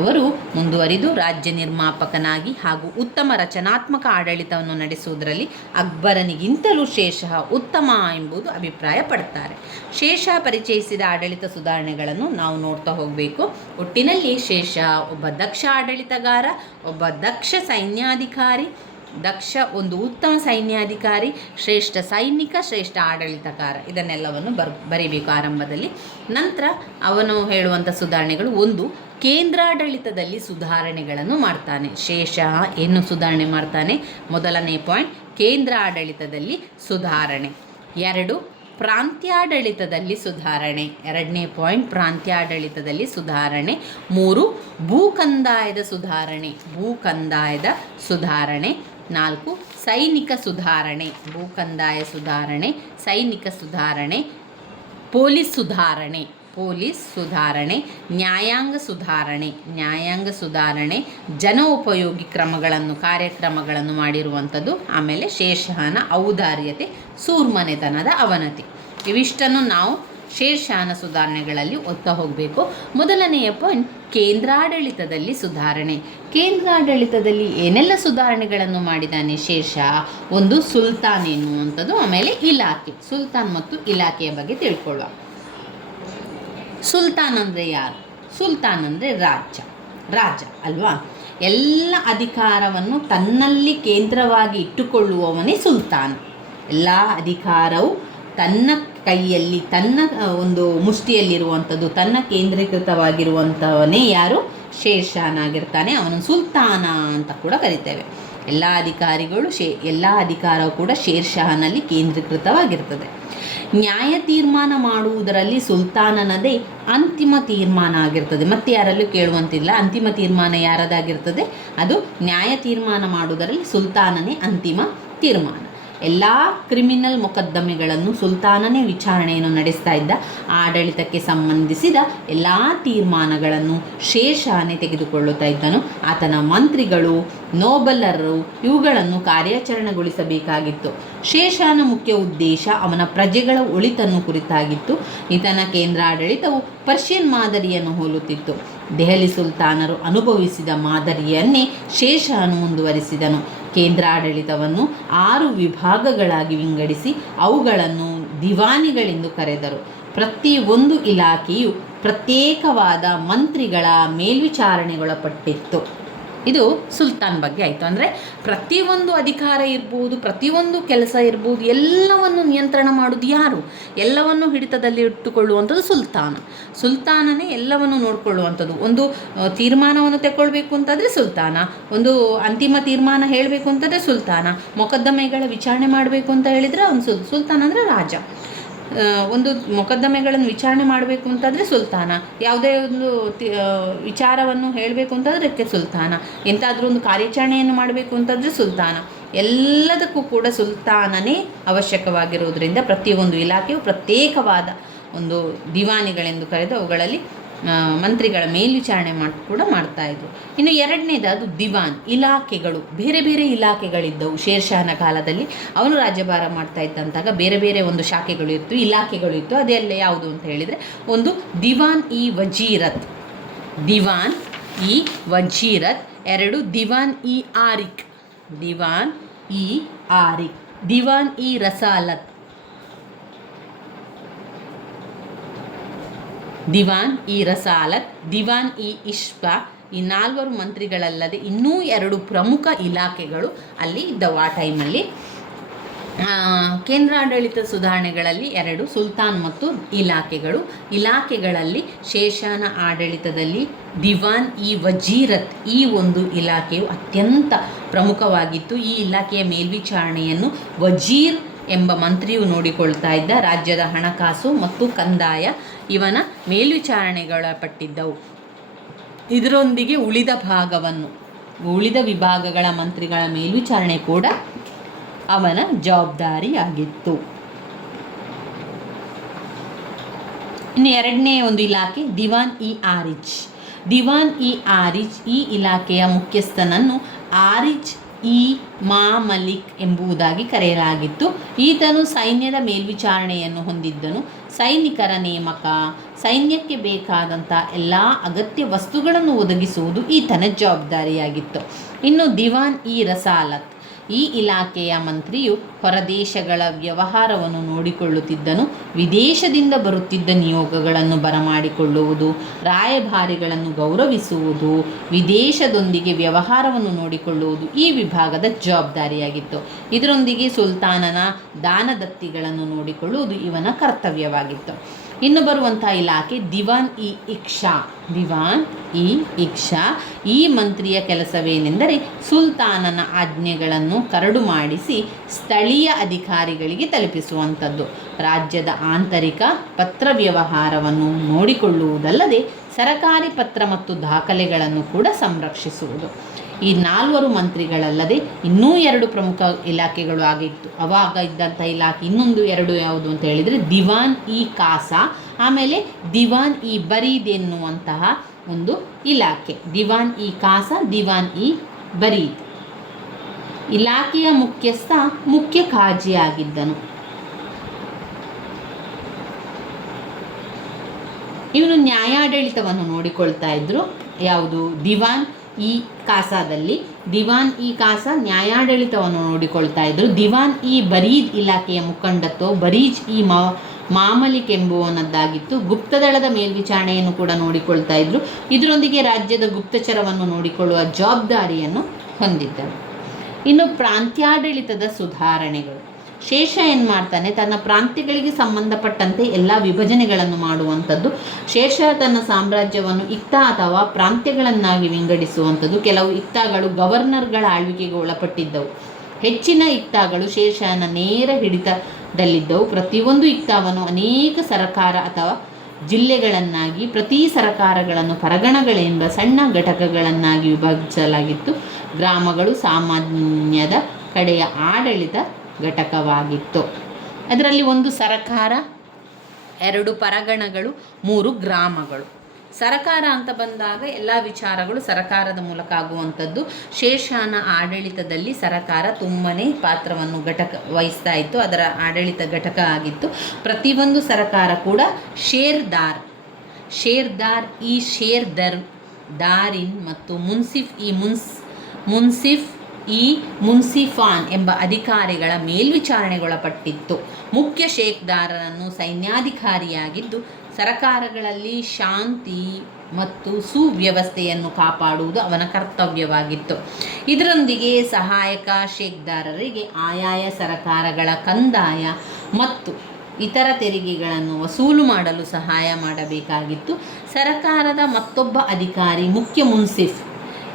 ಅವರು ಮುಂದುವರಿದು ರಾಜ್ಯ ನಿರ್ಮಾಪಕನಾಗಿ ಹಾಗೂ ಉತ್ತಮ ರಚನಾತ್ಮಕ ಆಡಳಿತವನ್ನು ನಡೆಸುವುದರಲ್ಲಿ ಅಕ್ಬರನಿಗಿಂತಲೂ ಶೇರ್ಷಾ ಉತ್ತಮ ಎಂಬುದು ಅಭಿಪ್ರಾಯ ಪಡ್ತಾರೆ. ಶೇರ್ಷಾ ಪರಿಚಯಿಸಿದ ಆಡಳಿತ ಸುಧಾರಣೆಗಳನ್ನು ನಾವು ನೋಡ್ತಾ ಹೋಗಬೇಕು. ಒಟ್ಟಿನಲ್ಲಿ ಶೇರ್ಷಾ ಒಬ್ಬ ದಕ್ಷ ಆಡಳಿತಗಾರ, ಒಬ್ಬ ದಕ್ಷ ಸೈನ್ಯಾಧಿಕಾರಿ, ಒಂದು ಉತ್ತಮ ಸೈನ್ಯಾಧಿಕಾರಿ, ಶ್ರೇಷ್ಠ ಸೈನಿಕ, ಶ್ರೇಷ್ಠ ಆಡಳಿತಗಾರ, ಇದನ್ನೆಲ್ಲವನ್ನು ಬರೀಬೇಕು ಆರಂಭದಲ್ಲಿ. ನಂತರ ಅವನು ಹೇಳುವಂಥ ಸುಧಾರಣೆಗಳು: 1. ಕೇಂದ್ರಾಡಳಿತದಲ್ಲಿ ಸುಧಾರಣೆಗಳನ್ನು ಮಾಡ್ತಾನೆ. ಶೇರ್ಷಾ ಏನು ಸುಧಾರಣೆ ಮಾಡ್ತಾನೆ? ಮೊದಲನೇ ಪಾಯಿಂಟ್ ಕೇಂದ್ರಾಡಳಿತದಲ್ಲಿ ಸುಧಾರಣೆ. 2. ಪ್ರಾಂತ್ಯಾಡಳಿತದಲ್ಲಿ ಸುಧಾರಣೆ. ಎರಡನೇ ಪಾಯಿಂಟ್ ಪ್ರಾಂತ್ಯಾಡಳಿತದಲ್ಲಿ ಸುಧಾರಣೆ. 3. ಭೂಕಂದಾಯದ ಸುಧಾರಣೆ. 4. ಸೈನಿಕ ಸುಧಾರಣೆ. ಭೂಕಂದಾಯ ಸುಧಾರಣೆ, ಸೈನಿಕ ಸುಧಾರಣೆ, ಪೊಲೀಸ್ ಸುಧಾರಣೆ, ನ್ಯಾಯಾಂಗ ಸುಧಾರಣೆ, ಜನೋಪಯೋಗಿ ಕಾರ್ಯಕ್ರಮಗಳನ್ನು ಮಾಡಿರುವಂಥದ್ದು. ಆಮೇಲೆ ಶೇರ್ಷಾನ ಔದಾರ್ಯತೆ, ಸೂರ್ಮನೆತನದ ಅವನತಿ. ಇವಿಷ್ಟನ್ನು ನಾವು ಶೇರ್ಷಾನ ಸುಧಾರಣೆಗಳಲ್ಲಿ ಓದ್ತಾ ಹೋಗಬೇಕು. ಮೊದಲನೆಯ ಪಾಯಿಂಟ್ ಕೇಂದ್ರಾಡಳಿತದಲ್ಲಿ ಸುಧಾರಣೆ. ಕೇಂದ್ರಾಡಳಿತದಲ್ಲಿ ಏನೆಲ್ಲ ಸುಧಾರಣೆಗಳನ್ನು ಮಾಡಿದ್ದಾನೆ ಶೇರ್ಷಾ? 1. ಸುಲ್ತಾನ್ ಎನ್ನುವಂಥದ್ದು, ಆಮೇಲೆ ಇಲಾಖೆ. ಸುಲ್ತಾನ್ ಮತ್ತು ಇಲಾಖೆಯ ಬಗ್ಗೆ ತಿಳ್ಕೊಳ್ಳುವ. ಸುಲ್ತಾನ್ ಅಂದರೆ ಯಾರು? ಸುಲ್ತಾನ್ ಅಂದರೆ ರಾಜ ಅಲ್ವಾ? ಎಲ್ಲ ಅಧಿಕಾರವನ್ನು ತನ್ನಲ್ಲಿ ಕೇಂದ್ರವಾಗಿ ಇಟ್ಟುಕೊಳ್ಳುವವನೇ ಸುಲ್ತಾನ್. ಎಲ್ಲ ಅಧಿಕಾರವು ತನ್ನ ಕೈಯಲ್ಲಿ, ತನ್ನ ಒಂದು ಮುಷ್ಟಿಯಲ್ಲಿರುವಂಥದ್ದು, ತನ್ನ ಕೇಂದ್ರೀಕೃತವಾಗಿರುವಂಥವನೇ ಯಾರು? ಶೇರ್ಷಾನಾಗಿರ್ತಾನೆ. ಅವನು ಸುಲ್ತಾನ ಅಂತ ಕೂಡ ಕರಿತೇವೆ. ಎಲ್ಲ ಅಧಿಕಾರವು ಕೂಡ ಶೇರ್ಷಾನಲ್ಲಿ ಕೇಂದ್ರೀಕೃತವಾಗಿರ್ತದೆ. ನ್ಯಾಯ ತೀರ್ಮಾನ ಮಾಡುವುದರಲ್ಲಿ ಸುಲ್ತಾನನದೇ ಅಂತಿಮ ತೀರ್ಮಾನ ಆಗಿರ್ತದೆ. ಮತ್ತೆ ಯಾರಲ್ಲೂ ಕೇಳುವಂತಿಲ್ಲ. ಅಂತಿಮ ತೀರ್ಮಾನ ಯಾರದಾಗಿರ್ತದೆ? ಅದು ನ್ಯಾಯ ತೀರ್ಮಾನ ಮಾಡುವುದರಲ್ಲಿ ಸುಲ್ತಾನನೇ ಅಂತಿಮ ತೀರ್ಮಾನ. ಎಲ್ಲ ಕ್ರಿಮಿನಲ್ ಮೊಕದ್ದಮೆಗಳನ್ನು ಸುಲ್ತಾನನೇ ವಿಚಾರಣೆಯನ್ನು ನಡೆಸ್ತಾ ಇದ್ದ. ಆಡಳಿತಕ್ಕೆ ಸಂಬಂಧಿಸಿದ ಎಲ್ಲ ತೀರ್ಮಾನಗಳನ್ನು ಶೇರ್ಷಾನೇ ತೆಗೆದುಕೊಳ್ಳುತ್ತಾ ಇದ್ದನು. ಆತನ ಮಂತ್ರಿಗಳು, ನೋಬಲರು ಇವುಗಳನ್ನು ಕಾರ್ಯಾಚರಣೆಗೊಳಿಸಬೇಕಾಗಿತ್ತು. ಶೇರ್ಷಾನ ಮುಖ್ಯ ಉದ್ದೇಶ ಅವನ ಪ್ರಜೆಗಳ ಒಳಿತನ್ನು ಕುರಿತಾಗಿತ್ತು. ಈತನ ಕೇಂದ್ರಾಡಳಿತವು ಪರ್ಷಿಯನ್ ಮಾದರಿಯನ್ನು ಹೋಲುತ್ತಿತ್ತು. ದೆಹಲಿ ಸುಲ್ತಾನರು ಅನುಭವಿಸಿದ ಮಾದರಿಯನ್ನೇ ಶೇರ್ಷಾನು ಮುಂದುವರಿಸಿದನು. ಕೇಂದ್ರಾಡಳಿತವನ್ನು 6 ವಿಭಾಗಗಳಾಗಿ ವಿಂಗಡಿಸಿ ಅವುಗಳನ್ನು ದಿವಾನಿಗಳೆಂದು ಕರೆದರು. ಪ್ರತಿ ಒಂದು ಇಲಾಖೆಯು ಪ್ರತ್ಯೇಕವಾದ ಮಂತ್ರಿಗಳ ಮೇಲ್ವಿಚಾರಣೆಗೊಳಪಟ್ಟಿತ್ತು. ಇದು ಸುಲ್ತಾನ್ ಬಗ್ಗೆ ಆಯಿತು. ಅಂದರೆ ಪ್ರತಿಯೊಂದು ಅಧಿಕಾರ ಇರ್ಬೋದು, ಪ್ರತಿಯೊಂದು ಕೆಲಸ ಇರ್ಬೋದು, ಎಲ್ಲವನ್ನು ನಿಯಂತ್ರಣ ಮಾಡೋದು ಯಾರು? ಎಲ್ಲವನ್ನು ಹಿಡಿತದಲ್ಲಿ ಇಟ್ಟುಕೊಳ್ಳುವಂಥದ್ದು ಸುಲ್ತಾನನೇ ಎಲ್ಲವನ್ನು ನೋಡಿಕೊಳ್ಳುವಂಥದ್ದು. ಒಂದು ತೀರ್ಮಾನವನ್ನು ತಗೊಳ್ಬೇಕು ಅಂತಂದರೆ ಸುಲ್ತಾನ, ಒಂದು ಅಂತಿಮ ತೀರ್ಮಾನ ಹೇಳಬೇಕು ಅಂತಂದರೆ ಸುಲ್ತಾನ, ಮೊಕದ್ದಮೆಗಳ ವಿಚಾರಣೆ ಮಾಡಬೇಕು ಅಂತ ಹೇಳಿದರೆ ಅವನು ಸುಲ್ತಾನ ಅಂದರೆ ರಾಜ. ಒಂದು ಮೊಕದ್ದಮೆಗಳನ್ನು ವಿಚಾರಣೆ ಮಾಡಬೇಕು ಅಂತಂದರೆ ಸುಲ್ತಾನ, ಯಾವುದೇ ಒಂದು ವಿಚಾರವನ್ನು ಹೇಳಬೇಕು ಅಂತಂದರೆ ಅದಕ್ಕೆ ಸುಲ್ತಾನ, ಎಂತಾದರೂ ಒಂದು ಕಾರ್ಯಾಚರಣೆಯನ್ನು ಮಾಡಬೇಕು ಅಂತಂದರೆ ಸುಲ್ತಾನ. ಎಲ್ಲದಕ್ಕೂ ಕೂಡ ಸುಲ್ತಾನನೇ ಅವಶ್ಯಕವಾಗಿರುವುದರಿಂದ ಪ್ರತಿಯೊಂದು ಇಲಾಖೆಯು ಪ್ರತ್ಯೇಕವಾದ ಒಂದು ದಿವಾನಿಗಳೆಂದು ಕರೆದು ಅವುಗಳಲ್ಲಿ ಮಂತ್ರಿಗಳ ಮೇಲ್ವಿಚಾರಣೆ ಮಾಡ್ತಾಯಿದ್ರು. ಇನ್ನು ಎರಡನೇದು ಅದು ದಿವಾನ್, ಇಲಾಖೆಗಳು. ಬೇರೆ ಬೇರೆ ಇಲಾಖೆಗಳಿದ್ದವು ಶೇರ್ಷಾನ ಕಾಲದಲ್ಲಿ. ಅವನು ರಾಜ್ಯಭಾರ ಮಾಡ್ತಾ ಇದ್ದಂತಾಗ ಬೇರೆ ಬೇರೆ ಒಂದು ಶಾಖೆಗಳು ಇತ್ತು, ಇಲಾಖೆಗಳು ಇತ್ತು. ಅದೆಲ್ಲ ಯಾವುದು ಅಂತ ಹೇಳಿದರೆ, ಒಂದು ದಿವಾನ್ ಇ ವಜೀರತ್, ಎರಡು ದಿವಾನ್ ಇ ಆರಿಕ್, ದಿವಾನ್ ಇ ರಸಾಲತ್, ದಿವಾನ್ ಇ ಇಶ್ಫಾ. ಈ 4 ಮಂತ್ರಿಗಳಲ್ಲದೆ ಇನ್ನೂ 2 ಪ್ರಮುಖ ಇಲಾಖೆಗಳು ಅಲ್ಲಿ ಇದ್ದವು ಆ ಟೈಮಲ್ಲಿ. ಕೇಂದ್ರಾಡಳಿತ ಸುಧಾರಣೆಗಳಲ್ಲಿ 2 ಸುಲ್ತಾನ್ ಮತ್ತು ಇಲಾಖೆಗಳಲ್ಲಿ ಶೇರ್ಷಾನ ಆಡಳಿತದಲ್ಲಿ ದಿವಾನ್ ಇ ವಜೀರತ್ ಈ ಒಂದು ಇಲಾಖೆಯು ಅತ್ಯಂತ ಪ್ರಮುಖವಾಗಿತ್ತು. ಈ ಇಲಾಖೆಯ ಮೇಲ್ವಿಚಾರಣೆಯನ್ನು ವಜೀರ್ ಎಂಬ ಮಂತ್ರಿಯು ನೋಡಿಕೊಳ್ತಾ ಇದ್ದ. ರಾಜ್ಯದ ಹಣಕಾಸು ಮತ್ತು ಕಂದಾಯ ಇವನ ಮೇಲ್ವಿಚಾರಣೆಗೊಳಪಟ್ಟಿದ್ದವು. ಇದರೊಂದಿಗೆ ಉಳಿದ ವಿಭಾಗಗಳ ಮಂತ್ರಿಗಳ ಮೇಲ್ವಿಚಾರಣೆ ಕೂಡ ಅವನ ಜವಾಬ್ದಾರಿಯಾಗಿತ್ತು. ಇನ್ನು ಎರಡನೇ ಒಂದು ಇಲಾಖೆ ದಿವಾನ್ ಇ ಆರಿಜ್. ಈ ಇಲಾಖೆಯ ಮುಖ್ಯಸ್ಥನನ್ನು ಆರಿಜ್ ಇ ಮಾಮಲಿಕ್ ಎಂಬುದಾಗಿ ಕರೆಯಲಾಗಿತ್ತು. ಈತನು ಸೈನ್ಯದ ಮೇಲ್ವಿಚಾರಣೆಯನ್ನು ಹೊಂದಿದ್ದನು. ಸೈನಿಕರ ನೇಮಕ, ಸೈನ್ಯಕ್ಕೆ ಬೇಕಾದಂಥ ಎಲ್ಲ ಅಗತ್ಯ ವಸ್ತುಗಳನ್ನು ಒದಗಿಸುವುದು ಈತನ ಜವಾಬ್ದಾರಿಯಾಗಿತ್ತು. ಇನ್ನು ದಿವಾನ್ ಇ ರಸಾಲತ್, ಈ ಇಲಾಖೆಯ ಮಂತ್ರಿಯು ಹೊರದೇಶಗಳ ವ್ಯವಹಾರವನ್ನು ನೋಡಿಕೊಳ್ಳುತ್ತಿದ್ದನು. ವಿದೇಶದಿಂದ ಬರುತ್ತಿದ್ದ ನಿಯೋಗಗಳನ್ನು ಬರಮಾಡಿಕೊಳ್ಳುವುದು, ರಾಯಭಾರಿಗಳನ್ನು ಗೌರವಿಸುವುದು, ವಿದೇಶದೊಂದಿಗೆ ವ್ಯವಹಾರವನ್ನು ನೋಡಿಕೊಳ್ಳುವುದು ಈ ವಿಭಾಗದ ಜವಾಬ್ದಾರಿಯಾಗಿತ್ತು. ಇದರೊಂದಿಗೆ ಸುಲ್ತಾನನ ದಾನದತ್ತಿಗಳನ್ನು ನೋಡಿಕೊಳ್ಳುವುದು ಇವನ ಕರ್ತವ್ಯವಾಗಿತ್ತು. ಇನ್ನು ಬರುವಂಥ ಇಲಾಖೆ ದಿವಾನ್ ಇ ಇಕ್ಷಾ. ಈ ಮಂತ್ರಿಯ ಕೆಲಸವೇನೆಂದರೆ ಸುಲ್ತಾನನ ಆಜ್ಞೆಗಳನ್ನು ಕರಡು ಮಾಡಿಸಿ ಸ್ಥಳೀಯ ಅಧಿಕಾರಿಗಳಿಗೆ ತಲುಪಿಸುವಂಥದ್ದು. ರಾಜ್ಯದ ಆಂತರಿಕ ಪತ್ರ ವ್ಯವಹಾರವನ್ನು ನೋಡಿಕೊಳ್ಳುವುದಲ್ಲದೆ ಸರಕಾರಿ ಪತ್ರ ಮತ್ತು ದಾಖಲೆಗಳನ್ನು ಕೂಡ ಸಂರಕ್ಷಿಸುವುದು. ಈ 4 ಮಂತ್ರಿಗಳಲ್ಲದೆ ಇನ್ನೂ 2 ಪ್ರಮುಖ ಇಲಾಖೆಗಳು ಆಗಿತ್ತು. ಅವಾಗ ಇದ್ದಂಥ ಇಲಾಖೆ ಇನ್ನೊಂದು 2 ಯಾವುದು ಅಂತ ಹೇಳಿದರೆ ದಿವಾನ್ ಇ ಕಾಸಾ, ಆಮೇಲೆ ದಿವಾನ್ ಇ ಬರೀದ್ ಎನ್ನುವಂತಹ ಒಂದು ಇಲಾಖೆ. ದಿವಾನ್ ಇ ಕಾಸಾ, ದಿವಾನ್ ಇ ಬರೀದ್. ಇಲಾಖೆಯ ಮುಖ್ಯಸ್ಥ ಮುಖ್ಯ ಖಾಜಿಯಾಗಿದ್ದನು. ಇವನು ನ್ಯಾಯಾಡಳಿತವನ್ನು ನೋಡಿಕೊಳ್ತಾ ಇದ್ರು. ಯಾವುದು? ದಿವಾನ್ ಇ ಕಾಸಾದಲ್ಲಿ. ದಿವಾನ್ ಇ ಕಾಸಾ ನ್ಯಾಯಾಡಳಿತವನ್ನು ನೋಡಿಕೊಳ್ತಾ ಇದ್ರು. ದಿವಾನ್ ಇ ಬರೀದ್ ಇಲಾಖೆಯ ಮುಖಂಡತ್ವ ಬರೀಜ್ ಇ ಮಾಮಲಿಕ್ ಎಂಬುವನದ್ದಾಗಿತ್ತು. ಗುಪ್ತದಳದ ಮೇಲ್ವಿಚಾರಣೆಯನ್ನು ಕೂಡ ನೋಡಿಕೊಳ್ತಾ ಇದ್ರು. ಇದರೊಂದಿಗೆ ರಾಜ್ಯದ ಗುಪ್ತಚರವನ್ನು ನೋಡಿಕೊಳ್ಳುವ ಜವಾಬ್ದಾರಿಯನ್ನು ಹೊಂದಿದ್ದರು. ಇನ್ನು ಪ್ರಾಂತ್ಯಾಡಳಿತದ ಸುಧಾರಣೆಗಳು. ಶೇಷ ಏನು ಮಾಡ್ತಾನೆ, ತನ್ನ ಪ್ರಾಂತ್ಯಗಳಿಗೆ ಸಂಬಂಧಪಟ್ಟಂತೆ ಎಲ್ಲ ವಿಭಜನೆಗಳನ್ನು ಮಾಡುವಂಥದ್ದು. ಶೇಷ ತನ್ನ ಸಾಮ್ರಾಜ್ಯವನ್ನು ಇಕ್ತಾ ಅಥವಾ ಪ್ರಾಂತ್ಯಗಳನ್ನಾಗಿ ವಿಂಗಡಿಸುವಂಥದ್ದು. ಕೆಲವು ಇಕ್ತಾಗಳು ಗವರ್ನರ್ಗಳ ಆಳ್ವಿಕೆಗೆ ಒಳಪಟ್ಟಿದ್ದವು. ಹೆಚ್ಚಿನ ಇಕ್ತಾಗಳು ಶೇಷನ ನೇರ ಹಿಡಿತದಲ್ಲಿದ್ದವು. ಪ್ರತಿಯೊಂದು ಇಕ್ತಾವನ್ನು ಅನೇಕ ಸರಕಾರ ಅಥವಾ ಜಿಲ್ಲೆಗಳನ್ನಾಗಿ, ಪ್ರತಿ ಸರಕಾರಗಳನ್ನು ಪರಗಣಗಳೆಂಬ ಸಣ್ಣ ಘಟಕಗಳನ್ನಾಗಿ ವಿಭಜಿಸಲಾಗಿತ್ತು. ಗ್ರಾಮಗಳು ಸಾಮಾನ್ಯದ ಕಡೆಯ ಆಡಳಿತ ಘಟಕವಾಗಿತ್ತು. ಅದರಲ್ಲಿ ಒಂದು ಸರಕಾರ, 2 ಪರಗಣಗಳು, 3 ಗ್ರಾಮಗಳು. ಸರಕಾರ ಅಂತ ಬಂದಾಗ ಎಲ್ಲ ವಿಚಾರಗಳು ಸರಕಾರದ ಮೂಲಕ ಆಗುವಂಥದ್ದು. ಶೇಷಾನ ಆಡಳಿತದಲ್ಲಿ ಸರಕಾರ ತುಂಬನೇ ಪಾತ್ರವನ್ನು ವಹಿಸ್ತಾ ಇತ್ತು, ಅದರ ಆಡಳಿತ ಘಟಕ ಆಗಿತ್ತು. ಪ್ರತಿಯೊಂದು ಸರಕಾರ ಕೂಡ ಶೇರ್ದಾರ್ ಈ ದಾರಿನ್ ಮತ್ತು ಮುನ್ಸಿಫಾನ್ ಎಂಬ ಅಧಿಕಾರಿಗಳ ಮೇಲ್ವಿಚಾರಣೆಗೊಳಪಟ್ಟಿತ್ತು. ಮುಖ್ಯ ಶೇಖ್ದಾರನನ್ನು ಸೈನ್ಯಾಧಿಕಾರಿಯಾಗಿದ್ದು ಸರಕಾರಗಳಲ್ಲಿ ಶಾಂತಿ ಮತ್ತು ಸುವ್ಯವಸ್ಥೆಯನ್ನು ಕಾಪಾಡುವುದು ಅವನ ಕರ್ತವ್ಯವಾಗಿತ್ತು. ಇದರೊಂದಿಗೆ ಸಹಾಯಕ ಶೇಖ್ದಾರರಿಗೆ ಆಯಾಯ ಸರಕಾರಗಳ ಕಂದಾಯ ಮತ್ತು ಇತರ ತೆರಿಗೆಗಳನ್ನು ವಸೂಲು ಮಾಡಲು ಸಹಾಯ ಮಾಡಬೇಕಾಗಿತ್ತು. ಸರಕಾರದ ಮತ್ತೊಬ್ಬ ಅಧಿಕಾರಿ ಮುಖ್ಯ ಮುನ್ಸಿಫ್.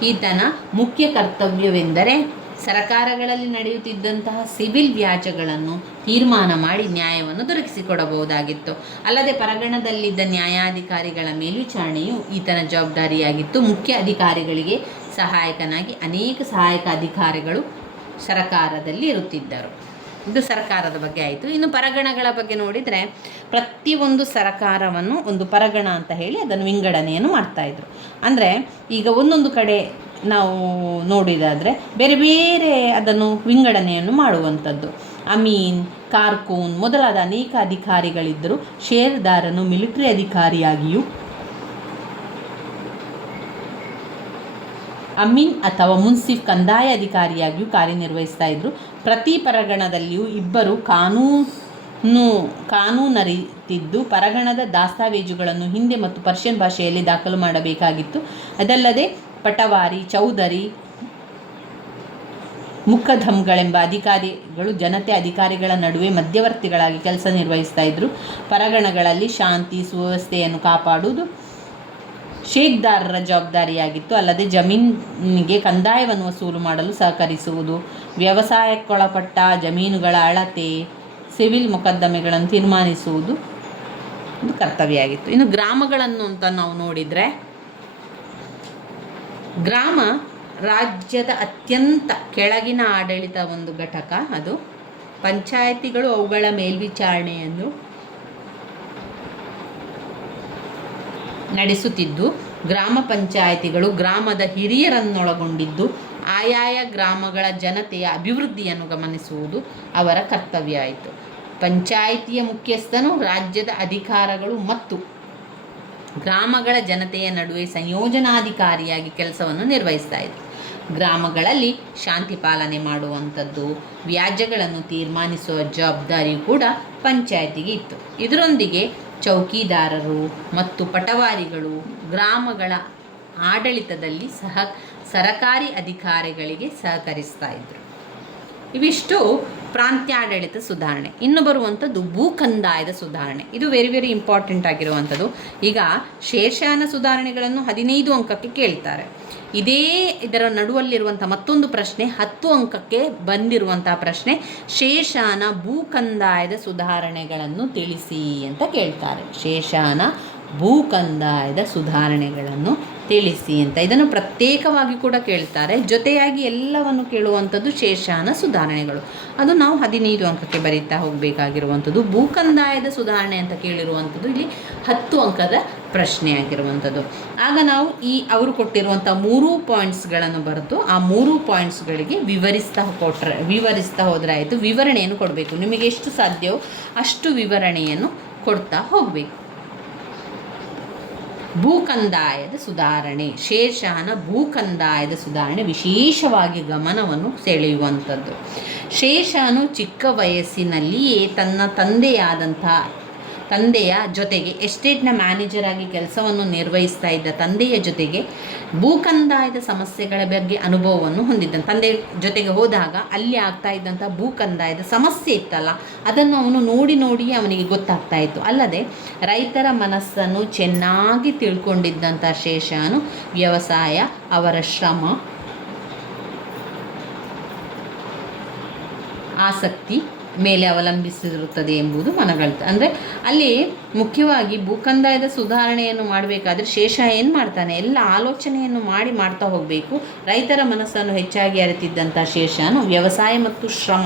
ಈತನ ಮುಖ್ಯ ಕರ್ತವ್ಯವೆಂದರೆ ಸರಕಾರಗಳಲ್ಲಿ ನಡೆಯುತ್ತಿದ್ದಂತಹ ಸಿವಿಲ್ ವ್ಯಾಜ್ಯಗಳನ್ನು ತೀರ್ಮಾನ ಮಾಡಿ ನ್ಯಾಯವನ್ನು ದೊರಕಿಸಿಕೊಡಬಹುದಾಗಿತ್ತು. ಅಲ್ಲದೆ ಪರಗಣದಲ್ಲಿದ್ದ ನ್ಯಾಯಾಧಿಕಾರಿಗಳ ಮೇಲ್ವಿಚಾರಣೆಯು ಈತನ ಜವಾಬ್ದಾರಿಯಾಗಿತ್ತು. ಮುಖ್ಯ ಅಧಿಕಾರಿಗಳಿಗೆ ಸಹಾಯಕನಾಗಿ ಅನೇಕ ಸಹಾಯಕ ಅಧಿಕಾರಿಗಳು ಸರಕಾರದಲ್ಲಿ ಇರುತ್ತಿದ್ದರು. ಇದು ಸರ್ಕಾರದ ಬಗ್ಗೆ ಆಯಿತು. ಇನ್ನು ಪರಗಣಗಳ ಬಗ್ಗೆ ನೋಡಿದರೆ ಪ್ರತಿಯೊಂದು ಸರಕಾರವನ್ನು ಒಂದು ಪರಗಣ ಅಂತ ಹೇಳಿ ಅದನ್ನು ವಿಂಗಡಣೆಯನ್ನು ಮಾಡ್ತಾಯಿದ್ರು. ಅಂದರೆ ಈಗ ಒಂದೊಂದು ಕಡೆ ನಾವು ನೋಡಿದಾದರೆ ಬೇರೆ ಬೇರೆ ಅದನ್ನು ವಿಂಗಡಣೆಯನ್ನು ಮಾಡುವಂಥದ್ದು. ಅಮೀನ್, ಕಾರ್ಕೂನ್ ಮೊದಲಾದ ಅನೇಕ ಅಧಿಕಾರಿಗಳಿದ್ದರು. ಶೇರ್ದಾರನು ಮಿಲಿಟರಿ ಅಧಿಕಾರಿಯಾಗಿಯೂ ಅಮೀನ್ ಅಥವಾ ಮುನ್ಸಿಫ್ ಕಂದಾಯ ಅಧಿಕಾರಿಯಾಗಿಯೂ ಕಾರ್ಯನಿರ್ವಹಿಸ್ತಾ ಇದ್ದರು. ಪ್ರತಿ ಪರಗಣದಲ್ಲಿಯೂ ಇಬ್ಬರು ಕಾನೂನರಿತಿದ್ದು ಪರಗಣದ ದಾಸ್ತಾವೇಜುಗಳನ್ನು ಹಿಂದಿ ಮತ್ತು ಪರ್ಷಿಯನ್ ಭಾಷೆಯಲ್ಲಿ ದಾಖಲು ಮಾಡಬೇಕಾಗಿತ್ತು. ಅದಲ್ಲದೆ ಪಟವಾರಿ, ಚೌಧರಿ, ಮುಖದಮ್ಗಳೆಂಬ ಅಧಿಕಾರಿಗಳು ಜನತೆ ಅಧಿಕಾರಿಗಳ ನಡುವೆ ಮಧ್ಯವರ್ತಿಗಳಾಗಿ ಕೆಲಸ ನಿರ್ವಹಿಸ್ತಾ ಇದ್ದರು. ಪರಗಣಗಳಲ್ಲಿ ಶಾಂತಿ ಸುವ್ಯವಸ್ಥೆಯನ್ನು ಕಾಪಾಡುವುದು ಶೇಖ್ದಾರರ ಜವಾಬ್ದಾರಿಯಾಗಿತ್ತು. ಅಲ್ಲದೆ ಜಮೀನಿಗೆ ಕಂದಾಯವನ್ನು ವಸೂಲು ಮಾಡಲು ಸಹಕರಿಸುವುದು, ವ್ಯವಸಾಯಕ್ಕೊಳಪಟ್ಟ ಜಮೀನುಗಳ ಅಳತೆ, ಸಿವಿಲ್ ಮೊಕದ್ದಮೆಗಳನ್ನು ತೀರ್ಮಾನಿಸುವುದು ಒಂದು ಕರ್ತವ್ಯ ಆಗಿತ್ತು. ಇನ್ನು ಗ್ರಾಮಗಳನ್ನು ಅಂತ ನಾವು ನೋಡಿದರೆ, ಗ್ರಾಮ ರಾಜ್ಯದ ಅತ್ಯಂತ ಕೆಳಗಿನ ಆಡಳಿತ ಒಂದು ಘಟಕ. ಅದು ಪಂಚಾಯತಿಗಳು ಅವುಗಳ ಮೇಲ್ವಿಚಾರಣೆಯನ್ನು ನಡೆಸುತ್ತಿದ್ದು, ಗ್ರಾಮ ಪಂಚಾಯತಿಗಳು ಗ್ರಾಮದ ಹಿರಿಯರನ್ನೊಳಗೊಂಡಿದ್ದು ಆಯಾಯ ಗ್ರಾಮಗಳ ಜನತೆಯ ಅಭಿವೃದ್ಧಿಯನ್ನು ಗಮನಿಸುವುದು ಅವರ ಕರ್ತವ್ಯ ಆಯಿತು. ಪಂಚಾಯಿತಿಯ ಮುಖ್ಯಸ್ಥನು ರಾಜ್ಯದ ಅಧಿಕಾರಗಳು ಮತ್ತು ಗ್ರಾಮಗಳ ಜನತೆಯ ನಡುವೆ ಸಂಯೋಜನಾಧಿಕಾರಿಯಾಗಿ ಕೆಲಸವನ್ನು ನಿರ್ವಹಿಸ್ತಾ ಇದ್ದರು. ಗ್ರಾಮಗಳಲ್ಲಿ ಶಾಂತಿ ಪಾಲನೆ ಮಾಡುವಂಥದ್ದು, ವ್ಯಾಜ್ಯಗಳನ್ನು ತೀರ್ಮಾನಿಸುವ ಜವಾಬ್ದಾರಿಯೂ ಕೂಡ ಪಂಚಾಯತಿಗೆ ಇತ್ತು. ಇದರೊಂದಿಗೆ ಚೌಕಿದಾರರು ಮತ್ತು ಪಟವಾರಿಗಳು ಗ್ರಾಮಗಳ ಆಡಳಿತದಲ್ಲಿ ಸರಕಾರಿ ಅಧಿಕಾರಿಗಳಿಗೆ ಸಹಕರಿಸ್ತಾ ಇದ್ದರು. ಇವಿಷ್ಟು ಪ್ರಾಂತ್ಯಾಡಳಿತ ಸುಧಾರಣೆ. ಇನ್ನು ಬರುವಂಥದ್ದು ಭೂಕಂದಾಯದ ಸುಧಾರಣೆ. ಇದು ವೆರಿ ಇಂಪಾರ್ಟೆಂಟ್ ಆಗಿರುವಂಥದ್ದು. ಈಗ ಶೇಷಾನ ಸುಧಾರಣೆಗಳನ್ನು 15 ಅಂಕಕ್ಕೆ ಕೇಳ್ತಾರೆ. ಇದರ ನಡುವಲ್ಲಿರುವಂಥ ಮತ್ತೊಂದು ಪ್ರಶ್ನೆ 10 ಅಂಕಕ್ಕೆ ಬಂದಿರುವಂತಹ ಪ್ರಶ್ನೆ, ಶೇಷಾನ ಭೂಕಂದಾಯದ ಸುಧಾರಣೆಗಳನ್ನು ತಿಳಿಸಿ ಅಂತ ಕೇಳ್ತಾರೆ. ಶೇಷಾನ ಭೂಕಂದಾಯದ ಸುಧಾರಣೆಗಳನ್ನು ತಿಳಿಸಿ ಅಂತ ಇದನ್ನು ಪ್ರತ್ಯೇಕವಾಗಿ ಕೂಡ ಕೇಳ್ತಾರೆ. ಜೊತೆಯಾಗಿ ಎಲ್ಲವನ್ನು ಕೇಳುವಂಥದ್ದು ಶೇಷಾನ ಸುಧಾರಣೆಗಳು. ಅದು ನಾವು 15 ಅಂಕಕ್ಕೆ ಬರೀತಾ ಹೋಗಬೇಕಾಗಿರುವಂಥದ್ದು. ಭೂಕಂದಾಯದ ಸುಧಾರಣೆ ಅಂತ ಕೇಳಿರುವಂಥದ್ದು ಇಲ್ಲಿ 10 ಅಂಕದ ಪ್ರಶ್ನೆ ಆಗಿರುವಂಥದ್ದು. ಆಗ ನಾವು ಅವರು ಕೊಟ್ಟಿರುವಂಥ 3 ಪಾಯಿಂಟ್ಸ್ಗಳನ್ನು ಬರೆದು ಆ 3 ಪಾಯಿಂಟ್ಸ್ಗಳಿಗೆ ವಿವರಿಸ್ತಾ ಹೋದರೆ ಆಯಿತು. ವಿವರಣೆಯನ್ನು ಕೊಡಬೇಕು. ನಿಮಗೆ ಎಷ್ಟು ಸಾಧ್ಯವೋ ಅಷ್ಟು ವಿವರಣೆಯನ್ನು ಕೊಡ್ತಾ ಹೋಗಬೇಕು. ಭೂಕಂದಾಯದ ಸುಧಾರಣೆ. ಶೇಷಾನ ಭೂಕಂದಾಯದ ಸುಧಾರಣೆ ವಿಶೇಷವಾಗಿ ಗಮನವನ್ನು ಸೆಳೆಯುವಂಥದ್ದು. ಶೇಷಾನು ಚಿಕ್ಕ ವಯಸ್ಸಿನಲ್ಲಿಯೇ ತನ್ನ ತಂದೆಯ ಜೊತೆಗೆ ಎಸ್ಟೇಟ್ನ ಮ್ಯಾನೇಜರ್ ಆಗಿ ಕೆಲಸವನ್ನು ನಿರ್ವಹಿಸ್ತಾ ಇದ್ದ ತಂದೆಯ ಜೊತೆಗೆ ಭೂಕಂದಾಯದ ಸಮಸ್ಯೆಗಳ ಬಗ್ಗೆ ಅನುಭವವನ್ನು ಹೊಂದಿದ್ದಾನೆ. ತಂದೆಯ ಜೊತೆಗೆ ಹೋದಾಗ ಅಲ್ಲಿ ಆಗ್ತಾ ಇದ್ದಂಥ ಭೂಕಂದಾಯದ ಸಮಸ್ಯೆ ಇತ್ತಲ್ಲ, ಅದನ್ನು ಅವನು ನೋಡಿ ಅವನಿಗೆ ಗೊತ್ತಾಗ್ತಾ ಇತ್ತು. ಅಲ್ಲದೆ ರೈತರ ಮನಸ್ಸನ್ನು ಚೆನ್ನಾಗಿ ತಿಳ್ಕೊಂಡಿದ್ದಂಥ ಶೇಷಾನು ವ್ಯವಸಾಯ ಅವರ ಶ್ರಮ, ಆಸಕ್ತಿ ಮೇಲೆ ಅವಲಂಬಿಸಿರುತ್ತದೆ ಎಂಬುದು ಮನಗಳಿತು. ಅಂದರೆ ಅಲ್ಲಿ ಮುಖ್ಯವಾಗಿ ಭೂಕಂದಾಯದ ಸುಧಾರಣೆಯನ್ನು ಮಾಡಬೇಕಾದ್ರೆ ಶೇಷ ಏನು ಮಾಡ್ತಾನೆ, ಎಲ್ಲ ಆಲೋಚನೆಯನ್ನು ಮಾಡ್ತಾ ಹೋಗಬೇಕು. ರೈತರ ಮನಸ್ಸನ್ನು ಹೆಚ್ಚಾಗಿ ಅರಿತಿದ್ದಂಥ ಶೇಷನು ವ್ಯವಸಾಯ ಮತ್ತು ಶ್ರಮ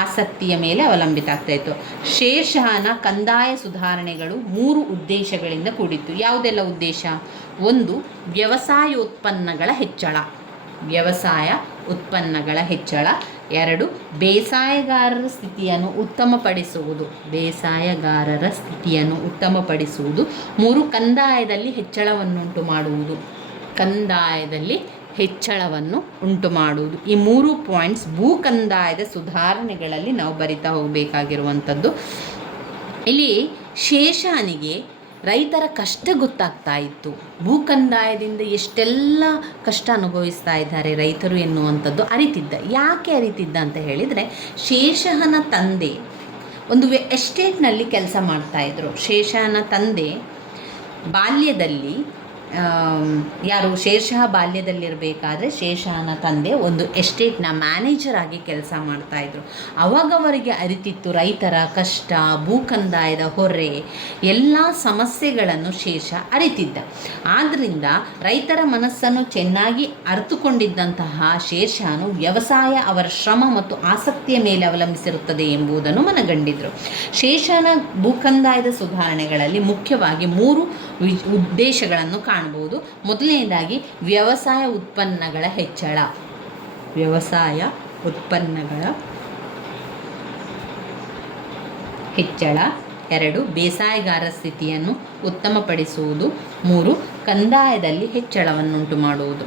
ಆಸಕ್ತಿಯ ಮೇಲೆ ಅವಲಂಬಿತ ಆಗ್ತಾಯಿತ್ತು. ಶೇರ್ಷಾನ ಕಂದಾಯ ಸುಧಾರಣೆಗಳು 3 ಉದ್ದೇಶಗಳಿಂದ ಕೂಡಿತ್ತು. ಯಾವುದೆಲ್ಲ ಉದ್ದೇಶ? 1, ವ್ಯವಸಾಯೋತ್ಪನ್ನಗಳ ಹೆಚ್ಚಳ. 2, ಬೇಸಾಯಗಾರರ ಸ್ಥಿತಿಯನ್ನು ಉತ್ತಮಪಡಿಸುವುದು. 3, ಕಂದಾಯದಲ್ಲಿ ಹೆಚ್ಚಳವನ್ನು ಉಂಟು ಮಾಡುವುದು. ಈ 3 ಪಾಯಿಂಟ್ಸ್ ಭೂ ಕಂದಾಯದ ಸುಧಾರಣೆಗಳಲ್ಲಿ ನಾವು ಬರಿತಾ ಹೋಗಬೇಕಾಗಿರುವಂಥದ್ದು. ಇಲ್ಲಿ ಶೇಷಾನಿಗೆ ರೈತರ ಕಷ್ಟ ಗೊತ್ತಾಗ್ತಾ ಇತ್ತು. ಭೂ ಕಂದಾಯದಿಂದ ಎಷ್ಟೆಲ್ಲ ಕಷ್ಟ ಅನುಭವಿಸ್ತಾ ಇದ್ದಾರೆ ರೈತರು ಎನ್ನುವಂಥದ್ದು ಅರಿತಿದ್ದ. ಯಾಕೆ ಅರಿತಿದ್ದ ಅಂತ ಹೇಳಿದರೆ, ಶೇಷನ ತಂದೆ ಒಂದು ಎಸ್ಟೇಟ್ನಲ್ಲಿ ಕೆಲಸ ಮಾಡ್ತಾಯಿದ್ರು. ಶೇಷನ ತಂದೆ ಬಾಲ್ಯದಲ್ಲಿ ಶೇರ್ಷಾ ಬಾಲ್ಯದಲ್ಲಿರಬೇಕಾದ್ರೆ ಶೇಷನ ತಂದೆ ಒಂದು ಎಸ್ಟೇಟ್ನ ಮ್ಯಾನೇಜರ್ ಆಗಿ ಕೆಲಸ ಮಾಡ್ತಾಯಿದ್ರು. ಅವಾಗವರಿಗೆ ಅರಿತಿತ್ತು ರೈತರ ಕಷ್ಟ, ಭೂಕಂದಾಯದ ಹೊರೆ, ಎಲ್ಲ ಸಮಸ್ಯೆಗಳನ್ನು ಶೇಷ ಅರಿತಿದ್ದ. ಆದ್ದರಿಂದ ರೈತರ ಮನಸ್ಸನ್ನು ಚೆನ್ನಾಗಿ ಅರಿತುಕೊಂಡಿದ್ದಂತಹ ಶೇಷನು ವ್ಯವಸಾಯ ಅವರ ಶ್ರಮ ಮತ್ತು ಆಸಕ್ತಿಯ ಮೇಲೆ ಅವಲಂಬಿಸಿರುತ್ತದೆ ಎಂಬುದನ್ನು ಮನಗಂಡಿದ್ರು. ಶೇಷನ ಭೂಕಂದಾಯದ ಸುಧಾರಣೆಗಳಲ್ಲಿ ಮುಖ್ಯವಾಗಿ 3 ಉದ್ದೇಶಗಳನ್ನು ಕಾಣಬಹುದು. ಮೊದಲನೇದಾಗಿ ವ್ಯವಸಾಯ ಉತ್ಪನ್ನಗಳ ಹೆಚ್ಚಳ. 2, ಬೇಸಾಯಗಾರರ ಸ್ಥಿತಿಯನ್ನು ಉತ್ತಮಪಡಿಸುವುದು. 3, ಕಂದಾಯದಲ್ಲಿ ಹೆಚ್ಚಳವನ್ನುಂಟು ಮಾಡುವುದು.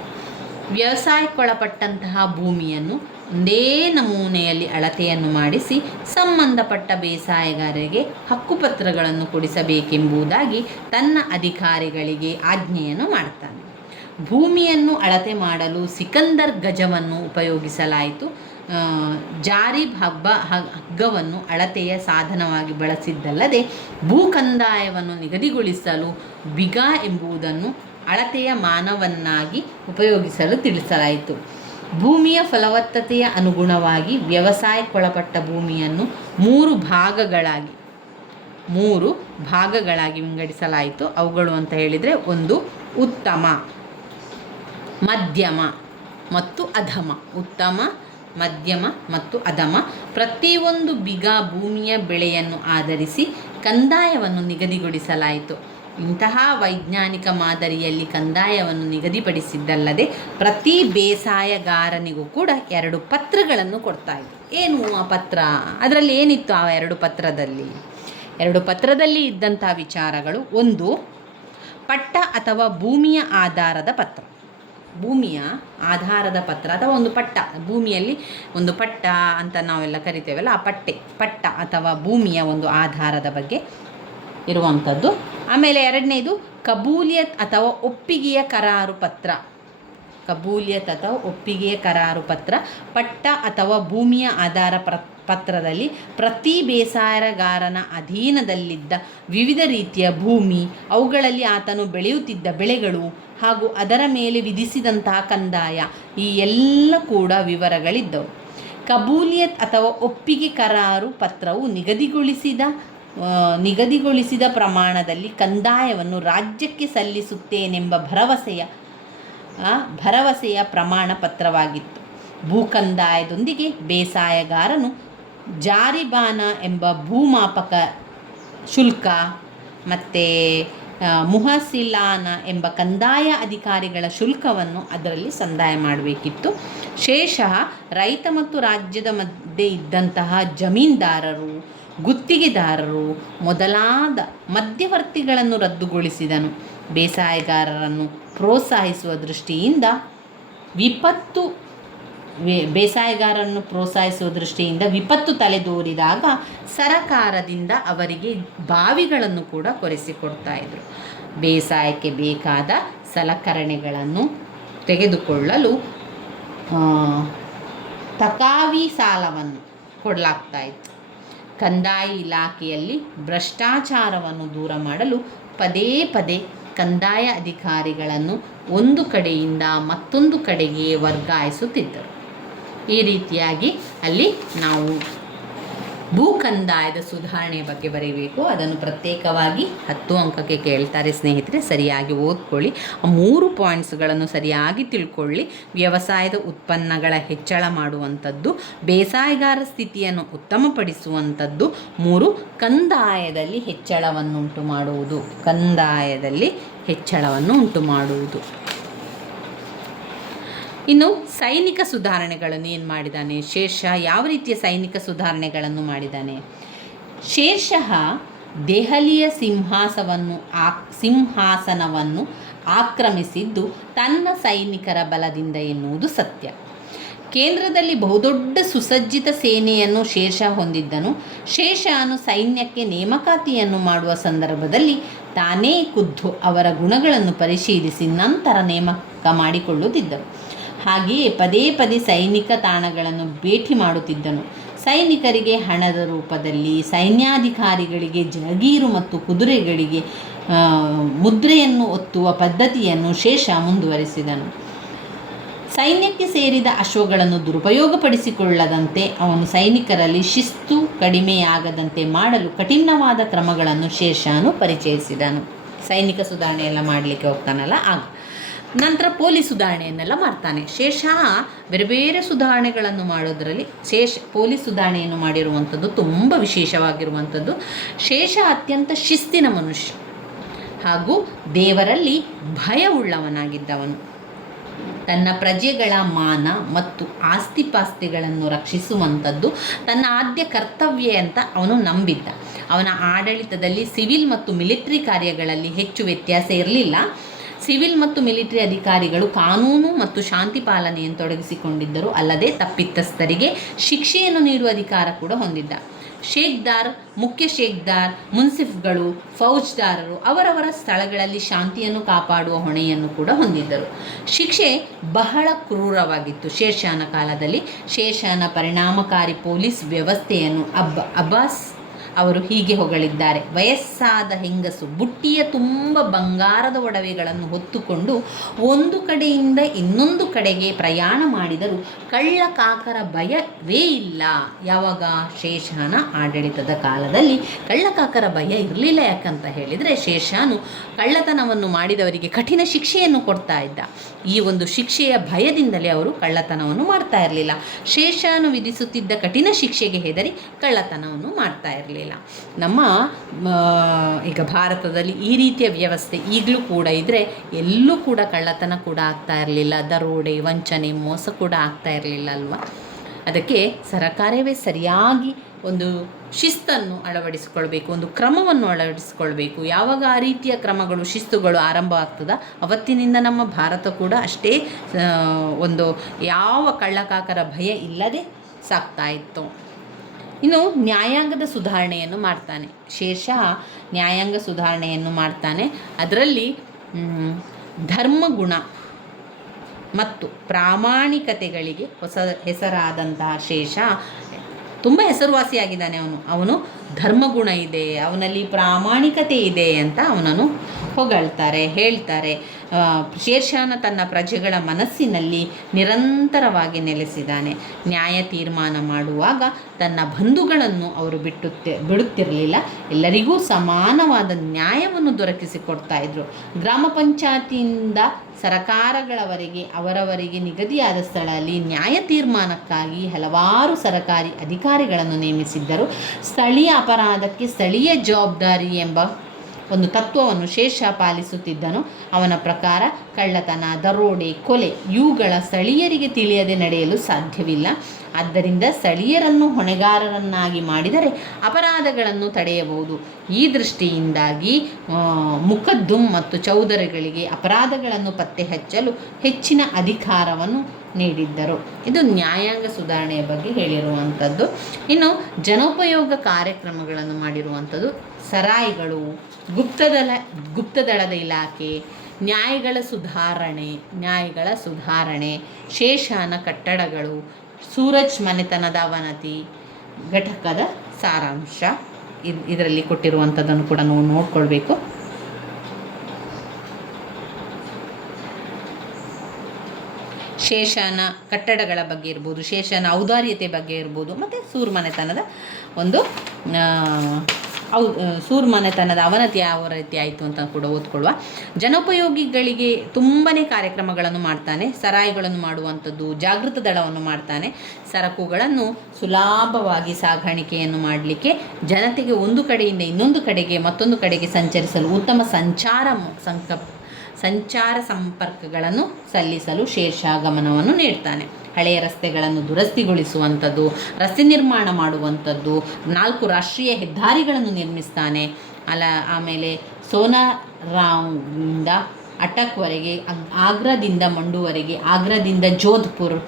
ವ್ಯವಸಾಯಕ್ಕೊಳಪಟ್ಟಂತಹ ಭೂಮಿಯನ್ನು ಒಂದೇ ನಮೂನೆಯಲ್ಲಿ ಅಳತೆಯನ್ನು ಮಾಡಿಸಿ ಸಂಬಂಧಪಟ್ಟ ಬೇಸಾಯಗಾರರಿಗೆ ಹಕ್ಕುಪತ್ರಗಳನ್ನು ಕೊಡಿಸಬೇಕೆಂಬುದಾಗಿ ತನ್ನ ಅಧಿಕಾರಿಗಳಿಗೆ ಆಜ್ಞೆಯನ್ನು ಮಾಡ್ತಾನೆ. ಭೂಮಿಯನ್ನು ಅಳತೆ ಮಾಡಲು ಸಿಕಂದರ್ ಗಜವನ್ನು ಉಪಯೋಗಿಸಲಾಯಿತು. ಜಾರಿಬ್ ಹಗ್ಗವನ್ನು ಅಳತೆಯ ಸಾಧನವಾಗಿ ಬಳಸಿದ್ದಲ್ಲದೆ ಭೂಕಂದಾಯವನ್ನು ನಿಗದಿಗೊಳಿಸಲು ಬಿಗಾ ಎಂಬುದನ್ನು ಅಳತೆಯ ಮಾನವನ್ನಾಗಿ ಉಪಯೋಗಿಸಲು ತಿಳಿಸಲಾಯಿತು. ಭೂಮಿಯ ಫಲವತ್ತತೆಯ ಅನುಗುಣವಾಗಿ ವ್ಯವಸಾಯಕ್ಕೊಳಪಟ್ಟ ಭೂಮಿಯನ್ನು 3 ಭಾಗಗಳಾಗಿ ವಿಂಗಡಿಸಲಾಯಿತು. ಅವುಗಳು ಅಂತ ಹೇಳಿದರೆ 1, ಉತ್ತಮ, ಮಧ್ಯಮ ಮತ್ತು ಅಧಮ. ಪ್ರತಿಯೊಂದು ಬಿಗಾ ಭೂಮಿಯ ಬೆಳೆಯನ್ನು ಆಧರಿಸಿ ಕಂದಾಯವನ್ನು ನಿಗದಿಗೊಳಿಸಲಾಯಿತು. ಇಂತಹ ವೈಜ್ಞಾನಿಕ ಮಾದರಿಯಲ್ಲಿ ಕಂದಾಯವನ್ನು ನಿಗದಿಪಡಿಸಿದ್ದಲ್ಲದೆ ಪ್ರತಿ ಬೇಸಾಯಗಾರನಿಗೂ ಕೂಡ 2 ಪತ್ರಗಳನ್ನು ಕೊಡ್ತಾಯಿತ್ತು. ಏನು ಆ ಪತ್ರ? ಅದರಲ್ಲಿ ಏನಿತ್ತು ಆ 2 ಪತ್ರದಲ್ಲಿ? 2 ಪತ್ರದಲ್ಲಿ ಇದ್ದಂಥ ವಿಚಾರಗಳು: 1, ಪಟ್ಟ ಅಥವಾ ಭೂಮಿಯ ಆಧಾರದ ಪತ್ರ. ಭೂಮಿಯ ಆಧಾರದ ಪತ್ರ ಅಥವಾ ಒಂದು ಪಟ್ಟ, ಭೂಮಿಯಲ್ಲಿ ಒಂದು ಪಟ್ಟ ಅಂತ ನಾವೆಲ್ಲ ಕರಿತೇವಲ್ಲ, ಆ ಪಟ್ಟ ಅಥವಾ ಭೂಮಿಯ ಒಂದು ಆಧಾರದ ಬಗ್ಗೆ ಇರುವಂಥದ್ದು. ಆಮೇಲೆ 2ನೇದು ಕಬೂಲಿಯತ್ ಅಥವಾ ಒಪ್ಪಿಗೆಯ ಕರಾರು ಪತ್ರ. ಪಟ್ಟ ಅಥವಾ ಭೂಮಿಯ ಆಧಾರ ಪತ್ರದಲ್ಲಿ ಪ್ರತಿ ಬೇಸಾಯಗಾರನ ಅಧೀನದಲ್ಲಿದ್ದ ವಿವಿಧ ರೀತಿಯ ಭೂಮಿ, ಅವುಗಳಲ್ಲಿ ಆತನು ಬೆಳೆಯುತ್ತಿದ್ದ ಬೆಳೆಗಳು ಹಾಗೂ ಅದರ ಮೇಲೆ ವಿಧಿಸಿದಂತಹ ಕಂದಾಯ, ಈ ಎಲ್ಲ ಕೂಡ ವಿವರಗಳಿದ್ದವು. ಕಬೂಲಿಯತ್ ಅಥವಾ ಒಪ್ಪಿಗೆ ಕರಾರು ಪತ್ರವು ನಿಗದಿಗೊಳಿಸಿದ ಪ್ರಮಾಣದಲ್ಲಿ ಕಂದಾಯವನ್ನು ರಾಜ್ಯಕ್ಕೆ ಸಲ್ಲಿಸುತ್ತೇನೆಂಬ ಭರವಸೆಯ ಪ್ರಮಾಣ ಪತ್ರವಾಗಿತ್ತು. ಭೂಕಂದಾಯದೊಂದಿಗೆ ಬೇಸಾಯಗಾರನು ಜಾರಿಬಾನ ಎಂಬ ಭೂಮಾಪಕ ಶುಲ್ಕ ಮತ್ತು ಮುಹಸಿಲಾನ ಎಂಬ ಕಂದಾಯ ಅಧಿಕಾರಿಗಳ ಶುಲ್ಕವನ್ನು ಅದರಲ್ಲಿ ಸಂದಾಯ ಮಾಡಬೇಕಿತ್ತು. ಶೇಷಃ ರೈತ ಮತ್ತು ರಾಜ್ಯದ ಮಧ್ಯೆ ಇದ್ದಂತಹ ಜಮೀನ್ದಾರರು, ಗುತ್ತಿಗೆದಾರರು ಮೊದಲಾದ ಮಧ್ಯವರ್ತಿಗಳನ್ನು ರದ್ದುಗೊಳಿಸಿದನು. ಬೇಸಾಯಗಾರರನ್ನು ಪ್ರೋತ್ಸಾಹಿಸುವ ದೃಷ್ಟಿಯಿಂದ ವಿಪತ್ತು ತಲೆದೋರಿದಾಗ ಸರಕಾರದಿಂದ ಅವರಿಗೆ ಬಾವಿಗಳನ್ನು ಕೂಡ ಕೊರೆಸಿಕೊಡ್ತಾಯಿದ್ರು. ಬೇಸಾಯಕ್ಕೆ ಬೇಕಾದ ಸಲಕರಣೆಗಳನ್ನು ತೆಗೆದುಕೊಳ್ಳಲು ತಕಾವಿ ಸಾಲವನ್ನು ಕೊಡಲಾಗ್ತಾಯಿತ್ತು. ಕಂದಾಯ ಇಲಾಖೆಯಲ್ಲಿ ಭ್ರಷ್ಟಾಚಾರವನ್ನು ದೂರ ಮಾಡಲು ಪದೇ ಪದೇ ಕಂದಾಯ ಅಧಿಕಾರಿಗಳನ್ನು ಒಂದು ಕಡೆಯಿಂದ ಮತ್ತೊಂದು ಕಡೆಗೆ ವರ್ಗಾಯಿಸುತ್ತಿದ್ದರು. ಈ ರೀತಿಯಾಗಿ ಅಲ್ಲಿ ನಾವು ಭೂ ಕಂದಾಯದ ಸುಧಾರಣೆಯ ಬಗ್ಗೆ ಬರೀಬೇಕು. ಅದನ್ನು ಪ್ರತ್ಯೇಕವಾಗಿ 10 ಅಂಕಕ್ಕೆ ಕೇಳ್ತಾರೆ ಸ್ನೇಹಿತರೆ, ಸರಿಯಾಗಿ ಓದ್ಕೊಳ್ಳಿ. ಆ 3 ಪಾಯಿಂಟ್ಸ್ಗಳನ್ನು ಸರಿಯಾಗಿ ತಿಳ್ಕೊಳ್ಳಿ. ವ್ಯವಸಾಯದ ಉತ್ಪನ್ನಗಳ ಹೆಚ್ಚಳ ಮಾಡುವಂಥದ್ದು, ಬೇಸಾಯಗಾರ ಸ್ಥಿತಿಯನ್ನು ಉತ್ತಮಪಡಿಸುವಂಥದ್ದು, 3 ಕಂದಾಯದಲ್ಲಿ ಹೆಚ್ಚಳವನ್ನುಂಟು ಮಾಡುವುದು, ಕಂದಾಯದಲ್ಲಿ ಹೆಚ್ಚಳವನ್ನು ಉಂಟು ಮಾಡುವುದು. ಇನ್ನು ಸೈನಿಕ ಸುಧಾರಣೆಗಳನ್ನು ಏನು ಮಾಡಿದ್ದಾನೆ ಶೇರ್ಷಾ? ಯಾವ ರೀತಿಯ ಸೈನಿಕ ಸುಧಾರಣೆಗಳನ್ನು ಮಾಡಿದ್ದಾನೆ? ಶೇರ್ಷಃ ದೆಹಲಿಯ ಸಿಂಹಾಸನವನ್ನು ಆಕ್ರಮಿಸಿದ್ದು ತನ್ನ ಸೈನಿಕರ ಬಲದಿಂದ ಎನ್ನುವುದು ಸತ್ಯ. ಕೇಂದ್ರದಲ್ಲಿ ಬಹುದೊಡ್ಡ ಸುಸಜ್ಜಿತ ಸೇನೆಯನ್ನು ಶೇರ್ಷಾ ಹೊಂದಿದ್ದನು. ಶೇರ್ಷಾನು ಸೈನ್ಯಕ್ಕೆ ನೇಮಕಾತಿಯನ್ನು ಮಾಡುವ ಸಂದರ್ಭದಲ್ಲಿ ತಾನೇ ಖುದ್ದು ಅವರ ಗುಣಗಳನ್ನು ಪರಿಶೀಲಿಸಿ ನಂತರ ನೇಮಕ ಮಾಡಿಕೊಳ್ಳುತ್ತಿದ್ದನು. ಹಾಗೆಯೇ ಪದೇ ಪದೇ ಸೈನಿಕ ತಾಣಗಳನ್ನು ಭೇಟಿ ಮಾಡುತ್ತಿದ್ದನು. ಸೈನಿಕರಿಗೆ ಹಣದ ರೂಪದಲ್ಲಿ, ಸೈನ್ಯಾಧಿಕಾರಿಗಳಿಗೆ ಜಗೀರು ಮತ್ತು ಕುದುರೆಗಳಿಗೆ ಮುದ್ರೆಯನ್ನು ಒತ್ತುವ ಪದ್ಧತಿಯನ್ನು ಶೇರ್ಷಾ ಮುಂದುವರಿಸಿದನು. ಸೈನ್ಯಕ್ಕೆ ಸೇರಿದ ಅಶ್ವಗಳನ್ನು ದುರುಪಯೋಗಪಡಿಸಿಕೊಳ್ಳದಂತೆ ಅವನು ಸೈನಿಕರಲ್ಲಿ ಶಿಸ್ತು ಕಡಿಮೆಯಾಗದಂತೆ ಮಾಡಲು ಕಠಿಣವಾದ ಕ್ರಮಗಳನ್ನು ಶೇರ್ಷಾನು ಪರಿಚಯಿಸಿದನು. ಸೈನಿಕ ಸುಧಾರಣೆ ಎಲ್ಲ ಮಾಡಲಿಕ್ಕೆ ಹೋಗ್ತಾನಲ್ಲ ಆಗ. ನಂತರ ಪೊಲೀಸ್ ಸುಧಾರಣೆಯನ್ನೆಲ್ಲ ಮಾಡ್ತಾನೆ. ಶೇರ್ಷಾ ಬೇರೆ ಬೇರೆ ಸುಧಾರಣೆಗಳನ್ನು ಮಾಡೋದರಲ್ಲಿ ಪೊಲೀಸ್ ಸುಧಾರಣೆಯನ್ನು ಮಾಡಿರುವಂಥದ್ದು ತುಂಬ ವಿಶೇಷವಾಗಿರುವಂಥದ್ದು. ಶೇರ್ಷಾ ಅತ್ಯಂತ ಶಿಸ್ತಿನ ಮನುಷ್ಯ ಹಾಗೂ ದೇವರಲ್ಲಿ ಭಯವುಳ್ಳವನಾಗಿದ್ದವನು. ತನ್ನ ಪ್ರಜೆಗಳ ಮಾನ ಮತ್ತು ಆಸ್ತಿಪಾಸ್ತಿಗಳನ್ನು ರಕ್ಷಿಸುವಂಥದ್ದು ತನ್ನ ಆದ್ಯ ಕರ್ತವ್ಯ ಅಂತ ಅವನು ನಂಬಿದ್ದ. ಅವನ ಆಡಳಿತದಲ್ಲಿ ಸಿವಿಲ್ ಮತ್ತು ಮಿಲಿಟರಿ ಕಾರ್ಯಗಳಲ್ಲಿ ಹೆಚ್ಚು ವ್ಯತ್ಯಾಸ ಇರಲಿಲ್ಲ. ಸಿವಿಲ್ ಮತ್ತು ಮಿಲಿಟರಿ ಅಧಿಕಾರಿಗಳು ಕಾನೂನು ಮತ್ತು ಶಾಂತಿ ಪಾಲನೆಯನ್ನು ತೊಡಗಿಸಿಕೊಂಡಿದ್ದರು. ಅಲ್ಲದೆ ತಪ್ಪಿತಸ್ಥರಿಗೆ ಶಿಕ್ಷೆಯನ್ನು ನೀಡುವ ಅಧಿಕಾರ ಕೂಡ ಹೊಂದಿದ್ದ. ಶೇಖ್ದಾರ್, ಮುಖ್ಯ ಶೇಖ್ದಾರ್, ಮುನ್ಸಿಫ್ಗಳು, ಫೌಜ್ದಾರರು ಅವರವರ ಸ್ಥಳಗಳಲ್ಲಿ ಶಾಂತಿಯನ್ನು ಕಾಪಾಡುವ ಹೊಣೆಯನ್ನು ಕೂಡ ಹೊಂದಿದ್ದರು. ಶಿಕ್ಷೆ ಬಹಳ ಕ್ರೂರವಾಗಿತ್ತು ಶೇರ್ಷಾನ ಕಾಲದಲ್ಲಿ. ಶೇರ್ಷಾನ ಪರಿಣಾಮಕಾರಿ ಪೊಲೀಸ್ ವ್ಯವಸ್ಥೆಯನ್ನು ಅಬ್ಬಾಸ್ ಅವರು ಹೀಗೆ ಹೊಗಳಿದ್ದಾರೆ: ವಯಸ್ಸಾದ ಹೆಂಗಸು ಬುಟ್ಟಿಯ ತುಂಬ ಬಂಗಾರದ ಒಡವೆಗಳನ್ನು ಹೊತ್ತುಕೊಂಡು ಒಂದು ಕಡೆಯಿಂದ ಇನ್ನೊಂದು ಕಡೆಗೆ ಪ್ರಯಾಣ ಮಾಡಿದರೂ ಕಳ್ಳಕಾಕರ ಭಯವೇ ಇಲ್ಲ. ಯಾವಾಗ? ಶೇರ್ಷಾನ ಆಡಳಿತದ ಕಾಲದಲ್ಲಿ ಕಳ್ಳಕಾಕರ ಭಯ ಇರಲಿಲ್ಲ. ಯಾಕಂತ ಹೇಳಿದರೆ ಶೇರ್ಷಾನು ಕಳ್ಳತನವನ್ನು ಮಾಡಿದವರಿಗೆ ಕಠಿಣ ಶಿಕ್ಷೆಯನ್ನು ಕೊಡ್ತಾ ಇದ್ದ. ಈ ಒಂದು ಶಿಕ್ಷೆಯ ಭಯದಿಂದಲೇ ಅವರು ಕಳ್ಳತನವನ್ನು ಮಾಡ್ತಾ ಇರಲಿಲ್ಲ. ಶೇರ್ಷಾನು ವಿಧಿಸುತ್ತಿದ್ದ ಕಠಿಣ ಶಿಕ್ಷೆಗೆ ಹೆದರಿ ಕಳ್ಳತನವನ್ನು ಮಾಡ್ತಾ ಇರಲಿಲ್ಲ. ನಮ್ಮ ಈಗ ಭಾರತದಲ್ಲಿ ಈ ರೀತಿಯ ವ್ಯವಸ್ಥೆ ಈಗಲೂ ಕೂಡ ಇದ್ದರೆ ಎಲ್ಲೂ ಕೂಡ ಕಳ್ಳತನ ಕೂಡ ಆಗ್ತಾ ಇರಲಿಲ್ಲ, ದರೋಡೆ, ವಂಚನೆ, ಮೋಸ ಕೂಡ ಆಗ್ತಾ ಇರಲಿಲ್ಲ ಅಲ್ವಾ? ಅದಕ್ಕೆ ಸರಕಾರವೇ ಸರಿಯಾಗಿ ಒಂದು ಶಿಸ್ತನ್ನು ಅಳವಡಿಸಿಕೊಳ್ಬೇಕು, ಒಂದು ಕ್ರಮವನ್ನು ಅಳವಡಿಸಿಕೊಳ್ಬೇಕು. ಯಾವಾಗ ಆ ರೀತಿಯ ಕ್ರಮಗಳು, ಶಿಸ್ತುಗಳು ಆರಂಭ ಆಗ್ತದೆ ಅವತ್ತಿನಿಂದ ನಮ್ಮ ಭಾರತ ಕೂಡ ಅಷ್ಟೇ ಒಂದು ಯಾವ ಕಳ್ಳಕಾಕರ ಭಯ ಇಲ್ಲದೆ ಸಾಗ್ತಾ ಇತ್ತು. ಇನ್ನು ನ್ಯಾಯಾಂಗದ ಸುಧಾರಣೆಯನ್ನು ಮಾಡ್ತಾನೆ ಶೇರ್ಷಾ. ನ್ಯಾಯಾಂಗ ಸುಧಾರಣೆಯನ್ನು ಮಾಡ್ತಾನೆ. ಅದರಲ್ಲಿ ಧರ್ಮಗುಣ ಮತ್ತು ಪ್ರಾಮಾಣಿಕತೆಗಳಿಗೆ ಹೆಸರಾದಂತಹ ಶೇರ್ಷಾ ತುಂಬ ಹೆಸರುವಾಸಿಯಾಗಿದ್ದಾನೆ. ಅವನು ಧರ್ಮಗುಣ ಇದೆ, ಅವನಲ್ಲಿ ಪ್ರಾಮಾಣಿಕತೆ ಇದೆ ಅಂತ ಅವನನ್ನು ಹೊಗಳ್ತಾರೆ, ಹೇಳ್ತಾರೆ. ಶೇರ್ಷಾನ ತನ್ನ ಪ್ರಜೆಗಳ ಮನಸ್ಸಿನಲ್ಲಿ ನಿರಂತರವಾಗಿ ನೆಲೆಸಿದ್ದಾನೆ. ನ್ಯಾಯ ತೀರ್ಮಾನ ಮಾಡುವಾಗ ತನ್ನ ಬಂಧುಗಳನ್ನು ಅವರು ಬಿಡುತ್ತಿರಲಿಲ್ಲ. ಎಲ್ಲರಿಗೂ ಸಮಾನವಾದ ನ್ಯಾಯವನ್ನು ದೊರಕಿಸಿಕೊಡ್ತಾ ಇದ್ರು. ಗ್ರಾಮ ಪಂಚಾಯತಿಯಿಂದ ಸರಕಾರಗಳವರೆಗೆ ಅವರವರಿಗೆ ನಿಗದಿಯಾದ ಸ್ಥಳದಲ್ಲಿ ನ್ಯಾಯ ತೀರ್ಮಾನಕ್ಕಾಗಿ ಹಲವಾರು ಸರಕಾರಿ ಅಧಿಕಾರಿಗಳನ್ನು ನೇಮಿಸಿದ್ದರು. ಸ್ಥಳೀಯ ಅಪರಾಧಕ್ಕೆ ಸ್ಥಳೀಯ ಜವಾಬ್ದಾರಿ ಎಂಬ ಒಂದು ತತ್ವವನ್ನು ಶೇರ್ಷಾ ಪಾಲಿಸುತ್ತಿದ್ದನು. ಅವನ ಪ್ರಕಾರ ಕಳ್ಳತನ, ದರೋಡೆ, ಕೊಲೆ ಇವುಗಳ ಸ್ಥಳೀಯರಿಗೆ ತಿಳಿಯದೆ ನಡೆಯಲು ಸಾಧ್ಯವಿಲ್ಲ. ಆದ್ದರಿಂದ ಸ್ಥಳೀಯರನ್ನು ಹೊಣೆಗಾರರನ್ನಾಗಿ ಮಾಡಿದರೆ ಅಪರಾಧಗಳನ್ನು ತಡೆಯಬಹುದು. ಈ ದೃಷ್ಟಿಯಿಂದಾಗಿ ಮುಕದ್ದುಮ್ ಮತ್ತು ಚೌಧರಿಗಳಿಗೆ ಅಪರಾಧಗಳನ್ನು ಪತ್ತೆ ಹಚ್ಚಲು ಹೆಚ್ಚಿನ ಅಧಿಕಾರವನ್ನು ನೀಡಿದ್ದರು. ಇದು ನ್ಯಾಯಾಂಗ ಸುಧಾರಣೆಯ ಬಗ್ಗೆ ಹೇಳಿರುವಂಥದ್ದು. ಇನ್ನು ಜನೋಪಯೋಗ ಕಾರ್ಯಕ್ರಮಗಳನ್ನು ಮಾಡಿರುವಂಥದ್ದು ಸರಾಯಿಗಳು, ಗುಪ್ತದಳದ ಇಲಾಖೆ, ನ್ಯಾಯಗಳ ಸುಧಾರಣೆ, ಶೇರ್ಷಾನ ಕಟ್ಟಡಗಳು, ಸೂರಜ್ ಮನೆತನದ ಅವನತಿ ಘಟಕದ ಸಾರಾಂಶ ಇದರಲ್ಲಿ ಕೊಟ್ಟಿರುವಂಥದ್ದನ್ನು ಕೂಡ ನಾವು ನೋಡ್ಕೊಳ್ಬೇಕು. ಶೇಷನ ಕಟ್ಟಡಗಳ ಬಗ್ಗೆ ಇರ್ಬೋದು, ಶೇಷನ ಔದಾರ್ಯತೆ ಬಗ್ಗೆ ಇರ್ಬೋದು, ಮತ್ತು ಸೂರ್ಮನೆತನದ ಒಂದು ಸೂರ್ಮನೆತನದ ಅವನತಿ ಯಾವ ರೀತಿ ಆಯಿತು ಅಂತ ಕೂಡ ಓದ್ಕೊಳ್ಳುವ. ಜನೋಪಯೋಗಿಗಳಿಗೆ ತುಂಬಾ ಕಾರ್ಯಕ್ರಮಗಳನ್ನು ಮಾಡ್ತಾನೆ, ಸರಾಯಿಗಳನ್ನು ಮಾಡುವಂಥದ್ದು, ಜಾಗೃತ ದಳವನ್ನು ಮಾಡ್ತಾನೆ. ಸರಕುಗಳನ್ನು ಸುಲಭವಾಗಿ ಸಾಗಾಣಿಕೆಯನ್ನು ಮಾಡಲಿಕ್ಕೆ, ಜನತೆಗೆ ಒಂದು ಕಡೆಯಿಂದ ಇನ್ನೊಂದು ಕಡೆಗೆ ಮತ್ತೊಂದು ಕಡೆಗೆ ಸಂಚರಿಸಲು ಉತ್ತಮ ಸಂಚಾರ ಸಂಪರ್ಕಗಳನ್ನು ಸಲ್ಲಿಸಲು ಶೇಷಾಗಮನವನ್ನು ನೀಡ್ತಾನೆ. ಹಳೆಯ ರಸ್ತೆಗಳನ್ನು ದುರಸ್ತಿಗೊಳಿಸುವಂಥದ್ದು, ರಸ್ತೆ ನಿರ್ಮಾಣ ಮಾಡುವಂಥದ್ದು, 4 ರಾಷ್ಟ್ರೀಯ ಹೆದ್ದಾರಿಗಳನ್ನು ನಿರ್ಮಿಸ್ತಾನೆ. ಆಮೇಲೆ ಸೋನಾರಾವ್ನಿಂದ ಅಟಕ್ವರೆಗೆ, ಆಗ್ರಾದಿಂದ ಮಂಡುವರೆಗೆ, ಆಗ್ರಾದಿಂದ ಜೋಧ್ಪುರ್,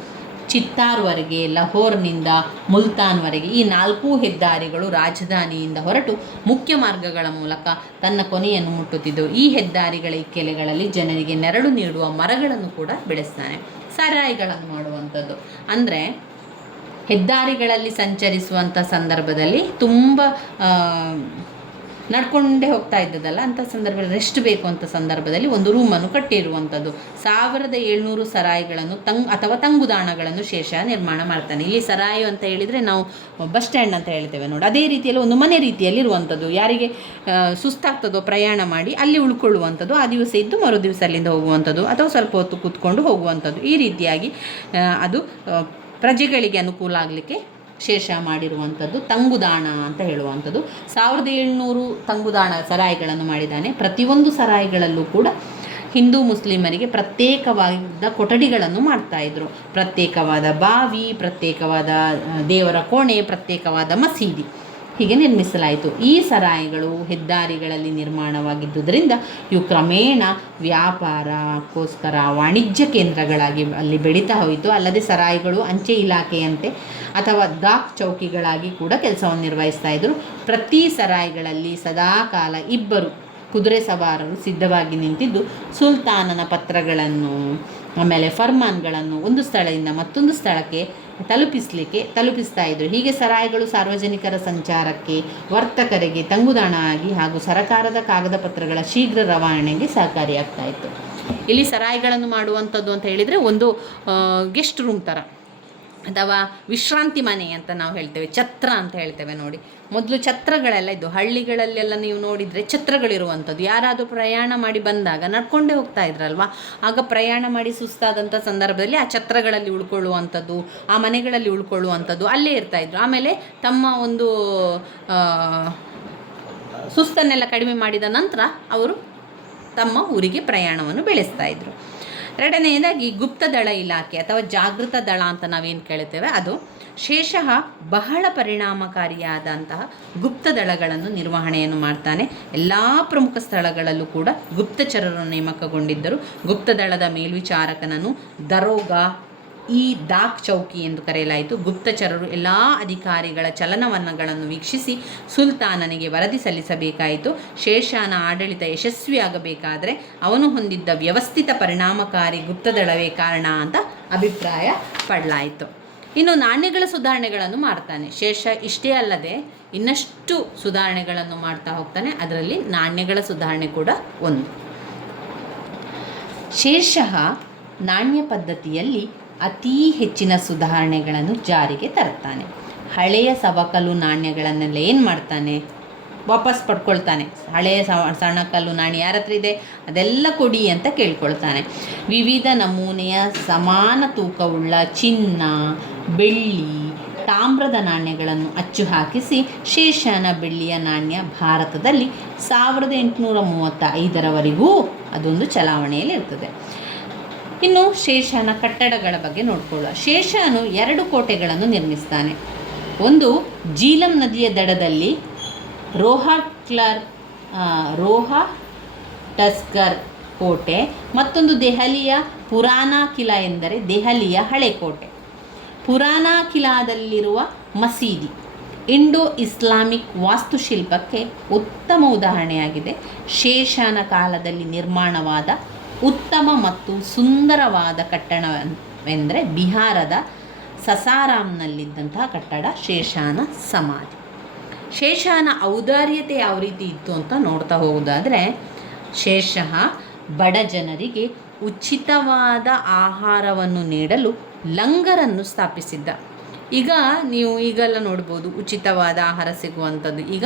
ಚಿತ್ತಾರ್ವರೆಗೆ, ಲಾಹೋರ್ನಿಂದ ಮುಲ್ತಾನ್ವರೆಗೆ ಈ 4 ಹೆದ್ದಾರಿಗಳು ರಾಜಧಾನಿಯಿಂದ ಹೊರಟು ಮುಖ್ಯ ಮಾರ್ಗಗಳ ಮೂಲಕ ತನ್ನ ಕೊನೆಯನ್ನು ಮುಟ್ಟುತ್ತಿದ್ದವು. ಈ ಹೆದ್ದಾರಿಗಳ ಇಕ್ಕೆಲೆಗಳಲ್ಲಿ ಜನರಿಗೆ ನೆರಳು ನೀಡುವ ಮರಗಳನ್ನು ಕೂಡ ಬೆಳೆಸ್ತಾನೆ. ಸರಾಯಿಗಳನ್ನು ಮಾಡುವಂಥದ್ದು ಅಂದರೆ ಹೆದ್ದಾರಿಗಳಲ್ಲಿ ಸಂಚರಿಸುವಂಥ ಸಂದರ್ಭದಲ್ಲಿ ತುಂಬ ನಡ್ಕೊಂಡೇ ಹೋಗ್ತಾ ಇದ್ದದಲ್ಲ, ಅಂಥ ಸಂದರ್ಭದಲ್ಲಿ ರೆಸ್ಟ್ ಬೇಕು ಅಂತ ಸಂದರ್ಭದಲ್ಲಿ ಒಂದು ರೂಮನ್ನು ಕಟ್ಟಿರುವಂಥದ್ದು. 1700 ಸರಾಯಿಗಳನ್ನು ಅಥವಾ ತಂಗುದಾಣಗಳನ್ನು ಶೇಷ ನಿರ್ಮಾಣ ಮಾಡ್ತಾನೆ. ಇಲ್ಲಿ ಸರಾಯಿ ಅಂತ ಹೇಳಿದರೆ ನಾವು ಬಸ್ ಸ್ಟ್ಯಾಂಡ್ ಅಂತ ಹೇಳ್ತೇವೆ ನೋಡಿ, ಅದೇ ರೀತಿಯಲ್ಲಿ ಒಂದು ಮನೆ ರೀತಿಯಲ್ಲಿ ಇರುವಂಥದ್ದು. ಯಾರಿಗೆ ಸುಸ್ತಾಗ್ತದೋ ಪ್ರಯಾಣ ಮಾಡಿ ಅಲ್ಲಿ ಉಳ್ಕೊಳ್ಳುವಂಥದ್ದು, ಆ ದಿವಸ ಇದ್ದು ಮರು ದಿವಸ ಅಲ್ಲಿಂದ ಹೋಗುವಂಥದ್ದು, ಅಥವಾ ಸ್ವಲ್ಪ ಹೊತ್ತು ಕೂತ್ಕೊಂಡು ಹೋಗುವಂಥದ್ದು. ಈ ರೀತಿಯಾಗಿ ಅದು ಪ್ರಜೆಗಳಿಗೆ ಅನುಕೂಲ ಆಗಲಿಕ್ಕೆ ಶೇಷ ಮಾಡಿರುವಂಥದ್ದು ತಂಗುದಾಣ ಅಂತ ಹೇಳುವಂಥದ್ದು. 1700 ತಂಗುದಾಣ ಸರಾಯಿಗಳನ್ನು ಮಾಡಿದ್ದಾನೆ. ಪ್ರತಿಯೊಂದು ಸರಾಯಿಗಳಲ್ಲೂ ಕೂಡ ಹಿಂದೂ ಮುಸ್ಲಿಮರಿಗೆ ಪ್ರತ್ಯೇಕವಾದ ಕೊಠಡಿಗಳನ್ನು ಮಾಡ್ತಾಯಿದ್ರು. ಪ್ರತ್ಯೇಕವಾದ ಬಾವಿ, ಪ್ರತ್ಯೇಕವಾದ ದೇವರ ಕೋಣೆ, ಪ್ರತ್ಯೇಕವಾದ ಮಸೀದಿ ಹೀಗೆ ನಿರ್ಮಿಸಲಾಯಿತು. ಈ ಸರಾಯಿಗಳು ಹೆದ್ದಾರಿಗಳಲ್ಲಿ ನಿರ್ಮಾಣವಾಗಿದ್ದುದರಿಂದ ಇವು ಕ್ರಮೇಣ ವ್ಯಾಪಾರಕ್ಕೋಸ್ಕರ ವಾಣಿಜ್ಯ ಕೇಂದ್ರಗಳಾಗಿ ಅಲ್ಲಿ ಬೆಳೀತಾ ಹೋಯಿತು. ಅಲ್ಲದೆ ಸರಾಯಿಗಳು ಅಂಚೆ ಇಲಾಖೆಯಂತೆ ಅಥವಾ ದಾಕ್ ಚೌಕಿಗಳಾಗಿ ಕೂಡ ಕೆಲಸವನ್ನು ನಿರ್ವಹಿಸ್ತಾ ಇದ್ದರು. ಪ್ರತಿ ಸರಾಯಿಗಳಲ್ಲಿ ಸದಾಕಾಲ 2 ಕುದುರೆ ಸವಾರರು ಸಿದ್ಧವಾಗಿ ನಿಂತಿದ್ದು ಸುಲ್ತಾನನ ಪತ್ರಗಳನ್ನು ಆಮೇಲೆ ಫರ್ಮಾನ್ಗಳನ್ನು ಒಂದು ಸ್ಥಳದಿಂದ ಮತ್ತೊಂದು ಸ್ಥಳಕ್ಕೆ ತಲುಪಿಸ್ತಾ ಇದ್ದರು. ಹೀಗೆ ಸರಾಯಿಗಳು ಸಾರ್ವಜನಿಕರ ಸಂಚಾರಕ್ಕೆ, ವರ್ತಕರಿಗೆ ತಂಗುದಾಣ ಆಗಿ ಹಾಗೂ ಸರಕಾರದ ಕಾಗದ ಪತ್ರಗಳ ಶೀಘ್ರ ರವಾನೆಗೆ ಸಹಕಾರಿಯಾಗ್ತಾ ಇತ್ತು. ಇಲ್ಲಿ ಸರಾಯಿಗಳನ್ನು ಮಾಡುವಂಥದ್ದು ಅಂತ ಹೇಳಿದರೆ ಒಂದು ಗೆಸ್ಟ್ ರೂಮ್ ಥರ ಅಥವಾ ವಿಶ್ರಾಂತಿ ಮನೆ ಅಂತ ನಾವು ಹೇಳ್ತೇವೆ, ಛತ್ರ ಅಂತ ಹೇಳ್ತೇವೆ ನೋಡಿ. ಮೊದಲು ಛತ್ರಗಳೆಲ್ಲ ಇದ್ದು, ಹಳ್ಳಿಗಳಲ್ಲೆಲ್ಲ ನೀವು ನೋಡಿದರೆ ಛತ್ರಗಳಿರುವಂಥದ್ದು. ಯಾರಾದರೂ ಪ್ರಯಾಣ ಮಾಡಿ ಬಂದಾಗ ನಡ್ಕೊಂಡೇ ಹೋಗ್ತಾ ಇದ್ರಲ್ವ, ಆಗ ಪ್ರಯಾಣ ಮಾಡಿ ಸುಸ್ತಾದಂಥ ಸಂದರ್ಭದಲ್ಲಿ ಆ ಛತ್ರಗಳಲ್ಲಿ ಉಳ್ಕೊಳ್ಳುವಂಥದ್ದು, ಆ ಮನೆಗಳಲ್ಲಿ ಉಳ್ಕೊಳ್ಳುವಂಥದ್ದು, ಅಲ್ಲೇ ಇರ್ತಾಯಿದ್ರು. ಆಮೇಲೆ ತಮ್ಮ ಒಂದು ಸುಸ್ತನ್ನೆಲ್ಲ ಕಡಿಮೆ ಮಾಡಿದ ನಂತರ ಅವರು ತಮ್ಮ ಊರಿಗೆ ಪ್ರಯಾಣವನ್ನು ಬೆಳೆಸ್ತಾಯಿದ್ರು. ಎರಡನೆಯದಾಗಿ ಗುಪ್ತದಳ ಇಲಾಖೆ ಅಥವಾ ಜಾಗೃತ ದಳ ಅಂತ ನಾವೇನು ಕೇಳ್ತೇವೆ, ಅದು ಶೇಷಃ ಬಹಳ ಪರಿಣಾಮಕಾರಿಯಾದಂತಹ ಗುಪ್ತದಳಗಳನ್ನು ನಿರ್ವಹಣೆಯನ್ನು ಮಾಡ್ತಾನೆ. ಎಲ್ಲ ಪ್ರಮುಖ ಸ್ಥಳಗಳಲ್ಲೂ ಕೂಡ ಗುಪ್ತಚರರು ನೇಮಕಗೊಂಡಿದ್ದರು. ಗುಪ್ತದಳದ ಮೇಲ್ವಿಚಾರಕನನ್ನು ದರೋಗಾ ಈ ದಾಕ್ ಚೌಕಿ ಎಂದು ಕರೆಯಲಾಯಿತು. ಗುಪ್ತಚರರು ಎಲ್ಲ ಅಧಿಕಾರಿಗಳ ಚಲನವಲನಗಳನ್ನು ವೀಕ್ಷಿಸಿ ಸುಲ್ತಾನನಿಗೆ ವರದಿ ಸಲ್ಲಿಸಬೇಕಾಯಿತು. ಶೇಷನ ಆಡಳಿತ ಯಶಸ್ವಿಯಾಗಬೇಕಾದರೆ ಅವನು ಹೊಂದಿದ್ದ ವ್ಯವಸ್ಥಿತ ಪರಿಣಾಮಕಾರಿ ಗುಪ್ತದಳವೇ ಕಾರಣ ಅಂತ ಅಭಿಪ್ರಾಯ ಪಡಲಾಯಿತು. ಇನ್ನು ನಾಣ್ಯಗಳ ಸುಧಾರಣೆಗಳನ್ನು ಮಾಡ್ತಾನೆ ಶೇಷ. ಇಷ್ಟೇ ಅಲ್ಲದೆ ಇನ್ನಷ್ಟು ಸುಧಾರಣೆಗಳನ್ನು ಮಾಡ್ತಾ ಹೋಗ್ತಾನೆ. ಅದರಲ್ಲಿ ನಾಣ್ಯಗಳ ಸುಧಾರಣೆ ಕೂಡ ಒಂದು. ಶೇಷಃ ನಾಣ್ಯ ಪದ್ಧತಿಯಲ್ಲಿ ಅತೀ ಹೆಚ್ಚಿನ ಸುಧಾರಣೆಗಳನ್ನು ಜಾರಿಗೆ ತರ್ತಾನೆ. ಹಳೆಯ ಸವಕಲು ನಾಣ್ಯಗಳನ್ನೆಲ್ಲ ಏನು ಮಾಡ್ತಾನೆ, ವಾಪಸ್ ಪಡ್ಕೊಳ್ತಾನೆ. ಹಳೆಯ ಸಣ್ಣಕಲ್ಲು ನಾಣ್ಯ ಯಾರ ಹತ್ರ ಇದೆ ಅದೆಲ್ಲ ಕೊಡಿ ಅಂತ ಕೇಳ್ಕೊಳ್ತಾನೆ. ವಿವಿಧ ನಮೂನೆಯ ಸಮಾನ ತೂಕವುಳ್ಳ ಚಿನ್ನ, ಬೆಳ್ಳಿ, ತಾಮ್ರದ ನಾಣ್ಯಗಳನ್ನು ಅಚ್ಚು ಹಾಕಿಸಿ ಶೇಷನ ಬೆಳ್ಳಿಯ ನಾಣ್ಯ ಭಾರತದಲ್ಲಿ 1835ರವರೆಗೂ ಅದೊಂದು ಚಲಾವಣೆಯಲ್ಲಿ ಇರ್ತದೆ. ಇನ್ನು ಶೇಷನ ಕಟ್ಟಡಗಳ ಬಗ್ಗೆ ನೋಡ್ಕೊಳ್ಳುವ. ಶೇಷನು 2 ಕೋಟೆಗಳನ್ನು ನಿರ್ಮಿಸ್ತಾನೆ. ಒಂದು ಜೀಲಂ ನದಿಯ ದಡದಲ್ಲಿ ರೋಹಟಸ್ಕರ್ ಕೋಟೆ, ಮತ್ತೊಂದು ದೆಹಲಿಯ ಪುರಾನಾ ಕಿಲಾ ಎಂದರೆ ದೆಹಲಿಯ ಹಳೆ ಕೋಟೆ. ಪುರಾನಾ ಕಿಲಾದಲ್ಲಿರುವ ಮಸೀದಿ ಇಂಡೋ ಇಸ್ಲಾಮಿಕ್ ವಾಸ್ತುಶಿಲ್ಪಕ್ಕೆ ಉತ್ತಮ ಉದಾಹರಣೆಯಾಗಿದೆ. ಶೇಷನ ಕಾಲದಲ್ಲಿ ನಿರ್ಮಾಣವಾದ ಉತ್ತಮ ಮತ್ತು ಸುಂದರವಾದ ಕಟ್ಟಡವೆಂದರೆ ಬಿಹಾರದ ಸಸಾರಾಂನಲ್ಲಿದ್ದಂತಹ ಕಟ್ಟಡ ಶೇಷನ ಸಮಾಧಿ. ಶೇಷನ ಔದಾರ್ಯತೆ ಯಾವ ರೀತಿ ಇತ್ತು ಅಂತ ನೋಡ್ತಾ ಹೋಗೋದಾದರೆ, ಶೇಷ ಬಡ ಜನರಿಗೆ ಉಚಿತವಾದ ಆಹಾರವನ್ನು ನೀಡಲು ಲಂಗರನ್ನು ಸ್ಥಾಪಿಸಿದ್ದ. ಈಗ ನೀವು ಈಗೆಲ್ಲ ನೋಡ್ಬೋದು ಉಚಿತವಾದ ಆಹಾರ ಸಿಗುವಂಥದ್ದು. ಈಗ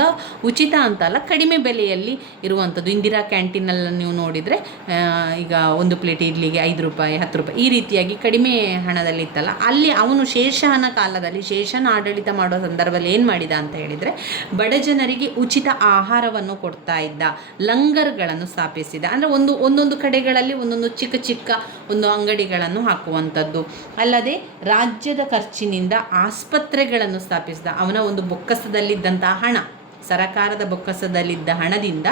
ಉಚಿತ ಅಂತಲ್ಲ, ಕಡಿಮೆ ಬೆಲೆಯಲ್ಲಿ ಇರುವಂಥದ್ದು. ಇಂದಿರಾ ಕ್ಯಾಂಟೀನಲ್ಲಿ ನೀವು ನೋಡಿದರೆ ಈಗ ಒಂದು ಪ್ಲೇಟ್ ಇಡ್ಲಿಗೆ 5 ರೂಪಾಯಿ 10 ರೂಪಾಯಿ ಈ ರೀತಿಯಾಗಿ ಕಡಿಮೆ ಹಣದಲ್ಲಿ ಇತ್ತಲ್ಲ, ಅಲ್ಲಿ ಅವನು ಶೇಷನ ಕಾಲದಲ್ಲಿ, ಶೇಷನ ಆಡಳಿತ ಮಾಡೋ ಸಂದರ್ಭದಲ್ಲಿ ಏನು ಮಾಡಿದ ಅಂತ ಹೇಳಿದರೆ, ಬಡ ಜನರಿಗೆ ಉಚಿತ ಆಹಾರವನ್ನು ಕೊಡ್ತಾ ಇದ್ದ, ಲಂಗರ್ಗಳನ್ನು ಸ್ಥಾಪಿಸಿದ. ಅಂದರೆ ಒಂದೊಂದು ಕಡೆಗಳಲ್ಲಿ ಒಂದೊಂದು ಚಿಕ್ಕ ಚಿಕ್ಕ ಒಂದು ಅಂಗಡಿಗಳನ್ನು ಹಾಕುವಂಥದ್ದು. ಅಲ್ಲದೆ ರಾಜ್ಯದ ಖರ್ಚಿನಿಂದ ಆಸ್ಪತ್ರೆಗಳನ್ನು ಸ್ಥಾಪಿಸಿದ. ಅವನ ಒಂದು ಬೊಕ್ಕಸದಲ್ಲಿದ್ದಂತಹ ಹಣ, ಸರಕಾರದ ಬೊಕ್ಕಸದಲ್ಲಿದ್ದ ಹಣದಿಂದ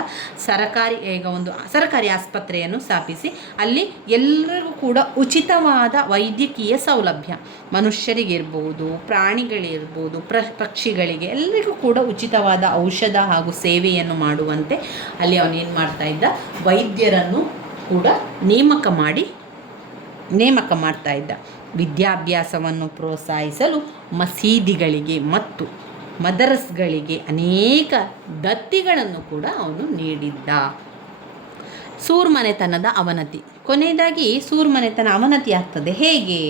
ಸರಕಾರಿ ಆಸ್ಪತ್ರೆಯನ್ನು ಸ್ಥಾಪಿಸಿ ಅಲ್ಲಿ ಎಲ್ಲರಿಗೂ ಕೂಡ ಉಚಿತವಾದ ವೈದ್ಯಕೀಯ ಸೌಲಭ್ಯ, ಮನುಷ್ಯರಿಗಿರ್ಬೋದು, ಪ್ರಾಣಿಗಳಿರ್ಬೋದು, ಪಕ್ಷಿಗಳಿಗೆ ಎಲ್ಲರಿಗೂ ಕೂಡ ಉಚಿತವಾದ ಔಷಧ ಹಾಗೂ ಸೇವೆಯನ್ನು ಮಾಡುವಂತೆ ಅಲ್ಲಿ ಅವನೇನು ಮಾಡ್ತಾ ಇದ್ದ, ವೈದ್ಯರನ್ನು ಕೂಡ ನೇಮಕ ಮಾಡ್ತಾ ಇದ್ದ. ವಿದ್ಯಾಭ್ಯಾಸವನ್ನು ಪ್ರೋತ್ಸಾಹಿಸಲು ಮಸೀದಿಗಳಿಗೆ ಮತ್ತು ಮದರಸ್ಗಳಿಗೆ ಅನೇಕ ದತ್ತಿಗಳನ್ನು ಕೂಡ ಅವನು ನೀಡಿದ್ದ. ಸೂರ್ಮನೆತನದ ಅವನತಿ. ಕೊನೆಯದಾಗಿ ಸೂರ್ಮನೆತನ ಅವನತಿ ಆಗ್ತದೆ ಹೇಗೆ?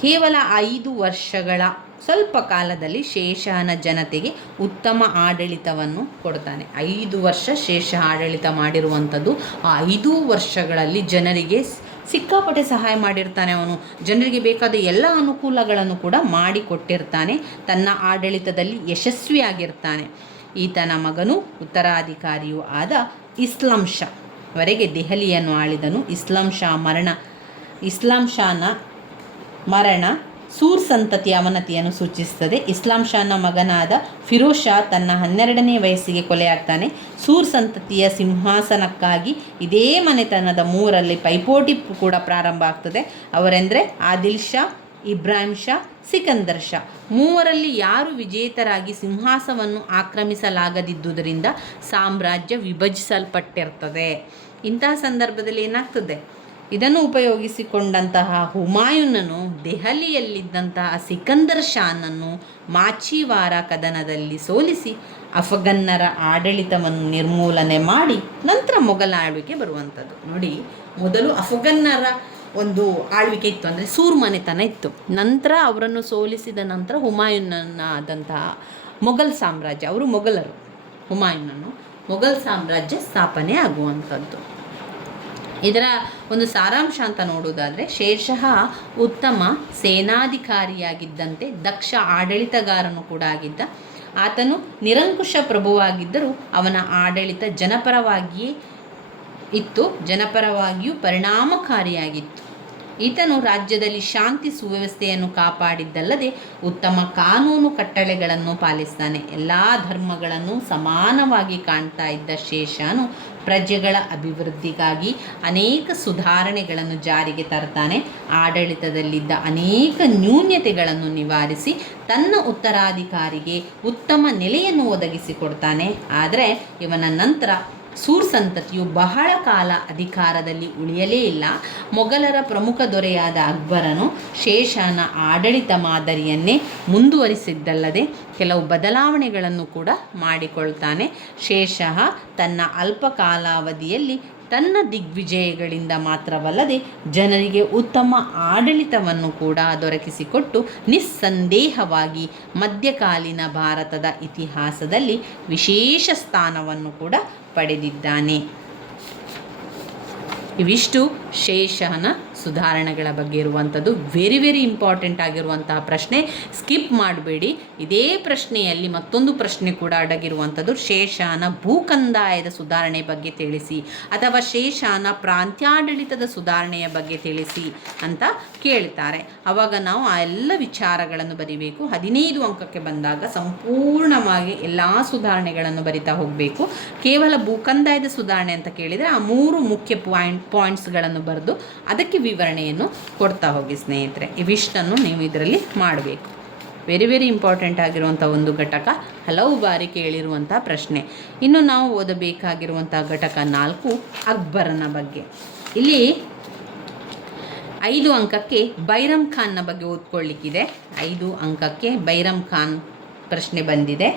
ಕೇವಲ 5 ವರ್ಷಗಳ ಸ್ವಲ್ಪ ಕಾಲದಲ್ಲಿ ಶೇಷನ ಜನತೆಗೆ ಉತ್ತಮ ಆಡಳಿತವನ್ನು ಕೊಡ್ತಾನೆ. 5 ವರ್ಷ ಶೇಷ ಆಡಳಿತ ಮಾಡಿರುವಂಥದ್ದು. ಆ 5 ವರ್ಷಗಳಲ್ಲಿ ಜನರಿಗೆ ಸಿಕ್ಕಾಪಟ್ಟೆ ಸಹಾಯ ಮಾಡಿರ್ತಾನೆ. ಅವನು ಜನರಿಗೆ ಬೇಕಾದ ಎಲ್ಲ ಅನುಕೂಲಗಳನ್ನು ಕೂಡ ಮಾಡಿಕೊಟ್ಟಿರ್ತಾನೆ. ತನ್ನ ಆಡಳಿತದಲ್ಲಿ ಯಶಸ್ವಿಯಾಗಿರ್ತಾನೆ. ಈತನ ಮಗನು ಉತ್ತರಾಧಿಕಾರಿಯೂ ಆದ ಇಸ್ಲಾಂ ಶಾ ವರೆಗೆ ದೆಹಲಿಯನ್ನು ಆಳಿದನು. ಇಸ್ಲಾಂ ಶಾನ ಮರಣ ಸೂರ್ ಸಂತತಿಯ ಅವನತಿಯನ್ನು ಸೂಚಿಸುತ್ತದೆ. ಇಸ್ಲಾಂ ಶಾನ ಮಗನಾದ ಫಿರೋಜ್ ಶಾ ತನ್ನ 12ನೇ ವಯಸ್ಸಿಗೆ ಕೊಲೆಯಾಗ್ತಾನೆ. ಸೂರ್ ಸಂತತಿಯ ಸಿಂಹಾಸನಕ್ಕಾಗಿ ಇದೇ ಮನೆತನದ 3ರಲ್ಲಿ ಪೈಪೋಟಿ ಕೂಡ ಪ್ರಾರಂಭ ಆಗ್ತದೆ. ಅವರೆಂದರೆ ಆದಿಲ್ ಶಾ, ಇಬ್ರಾಹಿಂ ಶಾ, ಸಿಕಂದರ್ ಶಾ. 3ರಲ್ಲಿ ಯಾರು ವಿಜೇತರಾಗಿ ಸಿಂಹಾಸನವನ್ನು ಆಕ್ರಮಿಸಲಾಗದಿದ್ದುದರಿಂದ ಸಾಮ್ರಾಜ್ಯ ವಿಭಜಿಸಲ್ಪಟ್ಟಿರ್ತದೆ. ಇಂತಹ ಸಂದರ್ಭದಲ್ಲಿ ಏನಾಗ್ತದೆ, ಇದನ್ನು ಉಪಯೋಗಿಸಿಕೊಂಡಂತಹ ಹುಮಾಯೂನನು ದೆಹಲಿಯಲ್ಲಿದ್ದಂತಹ ಸಿಕಂದರ್ ಶಾನನ್ನು ಮಾಚಿವಾರ ಕದನದಲ್ಲಿ ಸೋಲಿಸಿ ಅಫಗನ್ನರ ಆಡಳಿತವನ್ನು ನಿರ್ಮೂಲನೆ ಮಾಡಿ ನಂತರ ಮೊಘಲ್ ಆಳ್ವಿಕೆ ಬರುವಂಥದ್ದು. ನೋಡಿ, ಮೊದಲು ಅಫಗನ್ನರ ಒಂದು ಆಳ್ವಿಕೆ ಇತ್ತು, ಅಂದರೆ ಸೂರ್ ಮನೆತನ ಇತ್ತು. ನಂತರ ಅವರನ್ನು ಸೋಲಿಸಿದ ನಂತರ ಹುಮಾಯೂನನಾದಂತಹ ಮೊಘಲ್ ಸಾಮ್ರಾಜ್ಯ, ಅವರು ಮೊಘಲರು, ಹುಮಾಯೂನನು ಮೊಘಲ್ ಸಾಮ್ರಾಜ್ಯ ಸ್ಥಾಪನೆ ಆಗುವಂಥದ್ದು. ಇದರ ಒಂದು ಸಾರಾಂಶ ಅಂತ ನೋಡುವುದಾದರೆ, ಶೇರ್ಷಾ ಉತ್ತಮ ಸೇನಾಧಿಕಾರಿಯಾಗಿದ್ದಂತೆ ದಕ್ಷ ಆಡಳಿತಗಾರನು ಕೂಡ ಆಗಿದ್ದ. ಆತನು ನಿರಂಕುಶ ಪ್ರಭುವಾಗಿದ್ದರೂ ಅವನ ಆಡಳಿತ ಜನಪರವಾಗಿಯೂ ಪರಿಣಾಮಕಾರಿಯಾಗಿತ್ತು. ಈತನು ರಾಜ್ಯದಲ್ಲಿ ಶಾಂತಿ ಸುವ್ಯವಸ್ಥೆಯನ್ನು ಕಾಪಾಡಿದ್ದಲ್ಲದೆ ಉತ್ತಮ ಕಾನೂನು ಕಟ್ಟಳೆಗಳನ್ನು ಪಾಲಿಸ್ತಾನೆ. ಎಲ್ಲ ಧರ್ಮಗಳನ್ನು ಸಮಾನವಾಗಿ ಕಾಣ್ತಾ ಇದ್ದ ಶೇಷನು ಪ್ರಜೆಗಳ ಅಭಿವೃದ್ಧಿಗಾಗಿ ಅನೇಕ ಸುಧಾರಣೆಗಳನ್ನು ಜಾರಿಗೆ ತರ್ತಾನೆ. ಆಡಳಿತದಲ್ಲಿದ್ದ ಅನೇಕ ನ್ಯೂನ್ಯತೆಗಳನ್ನು ನಿವಾರಿಸಿ ತನ್ನ ಉತ್ತರಾಧಿಕಾರಿಗೆ ಉತ್ತಮ ನೆಲೆಯನ್ನು ಒದಗಿಸಿಕೊಡ್ತಾನೆ. ಆದರೆ ಇವನ ನಂತರ ಸೂರ್ ಸಂತತಿಯು ಬಹಳ ಕಾಲ ಅಧಿಕಾರದಲ್ಲಿ ಉಳಿಯಲೇ ಇಲ್ಲ. ಮೊಘಲರ ಪ್ರಮುಖ ದೊರೆಯಾದ ಅಕ್ಬರನು ಶೇಷನ ಆಡಳಿತ ಮಾದರಿಯನ್ನೇ ಮುಂದುವರಿಸಿದ್ದಲ್ಲದೆ ಕೆಲವು ಬದಲಾವಣೆಗಳನ್ನು ಕೂಡ ಮಾಡಿಕೊಳ್ತಾನೆ. ಶೇಷ ತನ್ನ ಅಲ್ಪ ಕಾಲಾವಧಿಯಲ್ಲಿ ತನ್ನ ದಿಗ್ವಿಜಯಗಳಿಂದ ಮಾತ್ರವಲ್ಲದೆ ಜನರಿಗೆ ಉತ್ತಮ ಆಡಳಿತವನ್ನು ಕೂಡ ದೊರಕಿಸಿಕೊಟ್ಟು ನಿಸ್ಸಂದೇಹವಾಗಿ ಮಧ್ಯಕಾಲೀನ ಭಾರತದ ಇತಿಹಾಸದಲ್ಲಿ ವಿಶೇಷ ಸ್ಥಾನವನ್ನು ಕೂಡ ಪಡೆದಿದ್ದಾನೆ. ಇವಿಷ್ಟು ಶೇಷನ ಸುಧಾರಣೆಗಳ ಬಗ್ಗೆ ಇರುವಂಥದ್ದು. ವೆರಿ ಇಂಪಾರ್ಟೆಂಟ್ ಆಗಿರುವಂತಹ ಪ್ರಶ್ನೆ, ಸ್ಕಿಪ್ ಮಾಡಬೇಡಿ. ಇದೇ ಪ್ರಶ್ನೆಯಲ್ಲಿ ಮತ್ತೊಂದು ಪ್ರಶ್ನೆ ಕೂಡ ಅಡಗಿರುವಂಥದ್ದು, ಶೇಷನ ಭೂಕಂದಾಯದ ಸುಧಾರಣೆ ಬಗ್ಗೆ ತಿಳಿಸಿ ಅಥವಾ ಶೇಷನ ಪ್ರಾಂತ್ಯಾಡಳಿತದ ಸುಧಾರಣೆಯ ಬಗ್ಗೆ ತಿಳಿಸಿ ಅಂತ ಕೇಳ್ತಾರೆ. ಆವಾಗ ನಾವು ಆ ಎಲ್ಲ ವಿಚಾರಗಳನ್ನು ಬರಿಬೇಕು. 15 ಅಂಕಕ್ಕೆ ಬಂದಾಗ ಸಂಪೂರ್ಣವಾಗಿ ಎಲ್ಲ ಸುಧಾರಣೆಗಳನ್ನು ಬರಿತಾ ಹೋಗಬೇಕು. ಕೇವಲ ಭೂಕಂದಾಯದ ಸುಧಾರಣೆ ಅಂತ ಕೇಳಿದರೆ ಆ 3 ಮುಖ್ಯ ಪಾಯಿಂಟ್ಸ್ಗಳನ್ನು ಬರೆದು ಅದಕ್ಕೆ ವಿವರಣೆಯನ್ನು ಕೊಡ್ತಾ ಹೋಗಿ ಸ್ನೇಹಿತರೆ. ಇವಿಷ್ಟನ್ನು ನೀವು ಇದರಲ್ಲಿ ಮಾಡಬೇಕು. ವೆರಿ ಇಂಪಾರ್ಟೆಂಟ್ ಆಗಿರುವಂಥ ಒಂದು ಘಟಕ, ಹಲವು ಬಾರಿ ಕೇಳಿರುವಂಥ ಪ್ರಶ್ನೆ. ಇನ್ನು ನಾವು ಓದಬೇಕಾಗಿರುವಂಥ ಘಟಕ 4 ಅಕ್ಬರನ ಬಗ್ಗೆ. ಇಲ್ಲಿ 5 ಅಂಕಕ್ಕೆ ಬೈರಮ್ ಖಾನ್ನ ಬಗ್ಗೆ ಓದ್ಕೊಳ್ಳಿಕ್ಕಿದೆ. 5 ಅಂಕಕ್ಕೆ ಬೈರಮ್ ಖಾನ್ ಪ್ರಶ್ನೆ ಬಂದಿದೆ.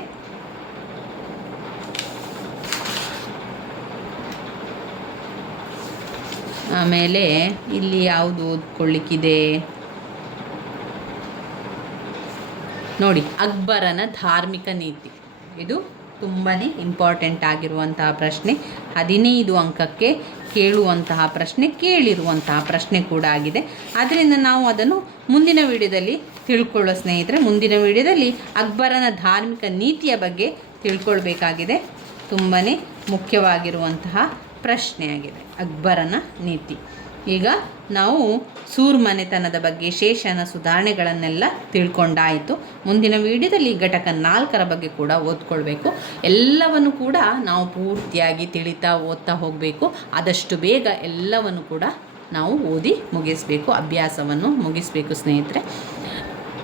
ಆಮೇಲೆ ಇಲ್ಲಿ ಯಾವುದು ಓದ್ಕೊಳ್ಳಿಕ್ಕಿದೆ ನೋಡಿ, ಅಕ್ಬರನ ಧಾರ್ಮಿಕ ನೀತಿ. ಇದು ತುಂಬಾ ಇಂಪಾರ್ಟೆಂಟ್ ಆಗಿರುವಂತಹ ಪ್ರಶ್ನೆ. 15 ಅಂಕಕ್ಕೆ ಕೇಳುವಂತಹ ಪ್ರಶ್ನೆ, ಕೇಳಿರುವಂತಹ ಪ್ರಶ್ನೆ ಕೂಡ ಆಗಿದೆ. ಆದ್ದರಿಂದ ನಾವು ಅದನ್ನು ಮುಂದಿನ ವಿಡಿಯೋದಲ್ಲಿ ತಿಳ್ಕೊಳ್ಳೋ ಸ್ನೇಹಿತರೆ. ಮುಂದಿನ ವಿಡಿಯೋದಲ್ಲಿ ಅಕ್ಬರನ ಧಾರ್ಮಿಕ ನೀತಿಯ ಬಗ್ಗೆ ತಿಳ್ಕೊಳ್ಬೇಕಾಗಿದೆ. ತುಂಬಾ ಮುಖ್ಯವಾಗಿರುವಂತಹ ಪ್ರಶ್ನೆಯಾಗಿದೆ ಅಕ್ಬರನ ನೀತಿ. ಈಗ ನಾವು ಸೂರ್ಮನೆತನದ ಬಗ್ಗೆ, ಶೇಷನ ಸುಧಾರಣೆಗಳನ್ನೆಲ್ಲ ತಿಳ್ಕೊಂಡಾಯಿತು. ಮುಂದಿನ ವಿಡಿಯೋದಲ್ಲಿ ಘಟಕ 4ರ ಬಗ್ಗೆ ಕೂಡ ಓದ್ಕೊಳ್ಬೇಕು. ಎಲ್ಲವನ್ನು ಕೂಡ ನಾವು ಪೂರ್ತಿಯಾಗಿ ಓದ್ತಾ ಹೋಗಬೇಕು. ಆದಷ್ಟು ಬೇಗ ಎಲ್ಲವನ್ನು ಕೂಡ ನಾವು ಓದಿ ಮುಗಿಸಬೇಕು, ಅಭ್ಯಾಸವನ್ನು ಮುಗಿಸಬೇಕು ಸ್ನೇಹಿತರೆ.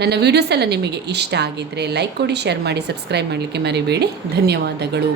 ನನ್ನ ವೀಡಿಯೋಸ್ ಎಲ್ಲ ನಿಮಗೆ ಇಷ್ಟ ಆಗಿದ್ದರೆ ಲೈಕ್ ಕೊಡಿ, ಶೇರ್ ಮಾಡಿ, ಸಬ್ಸ್ಕ್ರೈಬ್ ಮಾಡಲಿಕ್ಕೆ ಮರಿಬೇಡಿ. ಧನ್ಯವಾದಗಳು.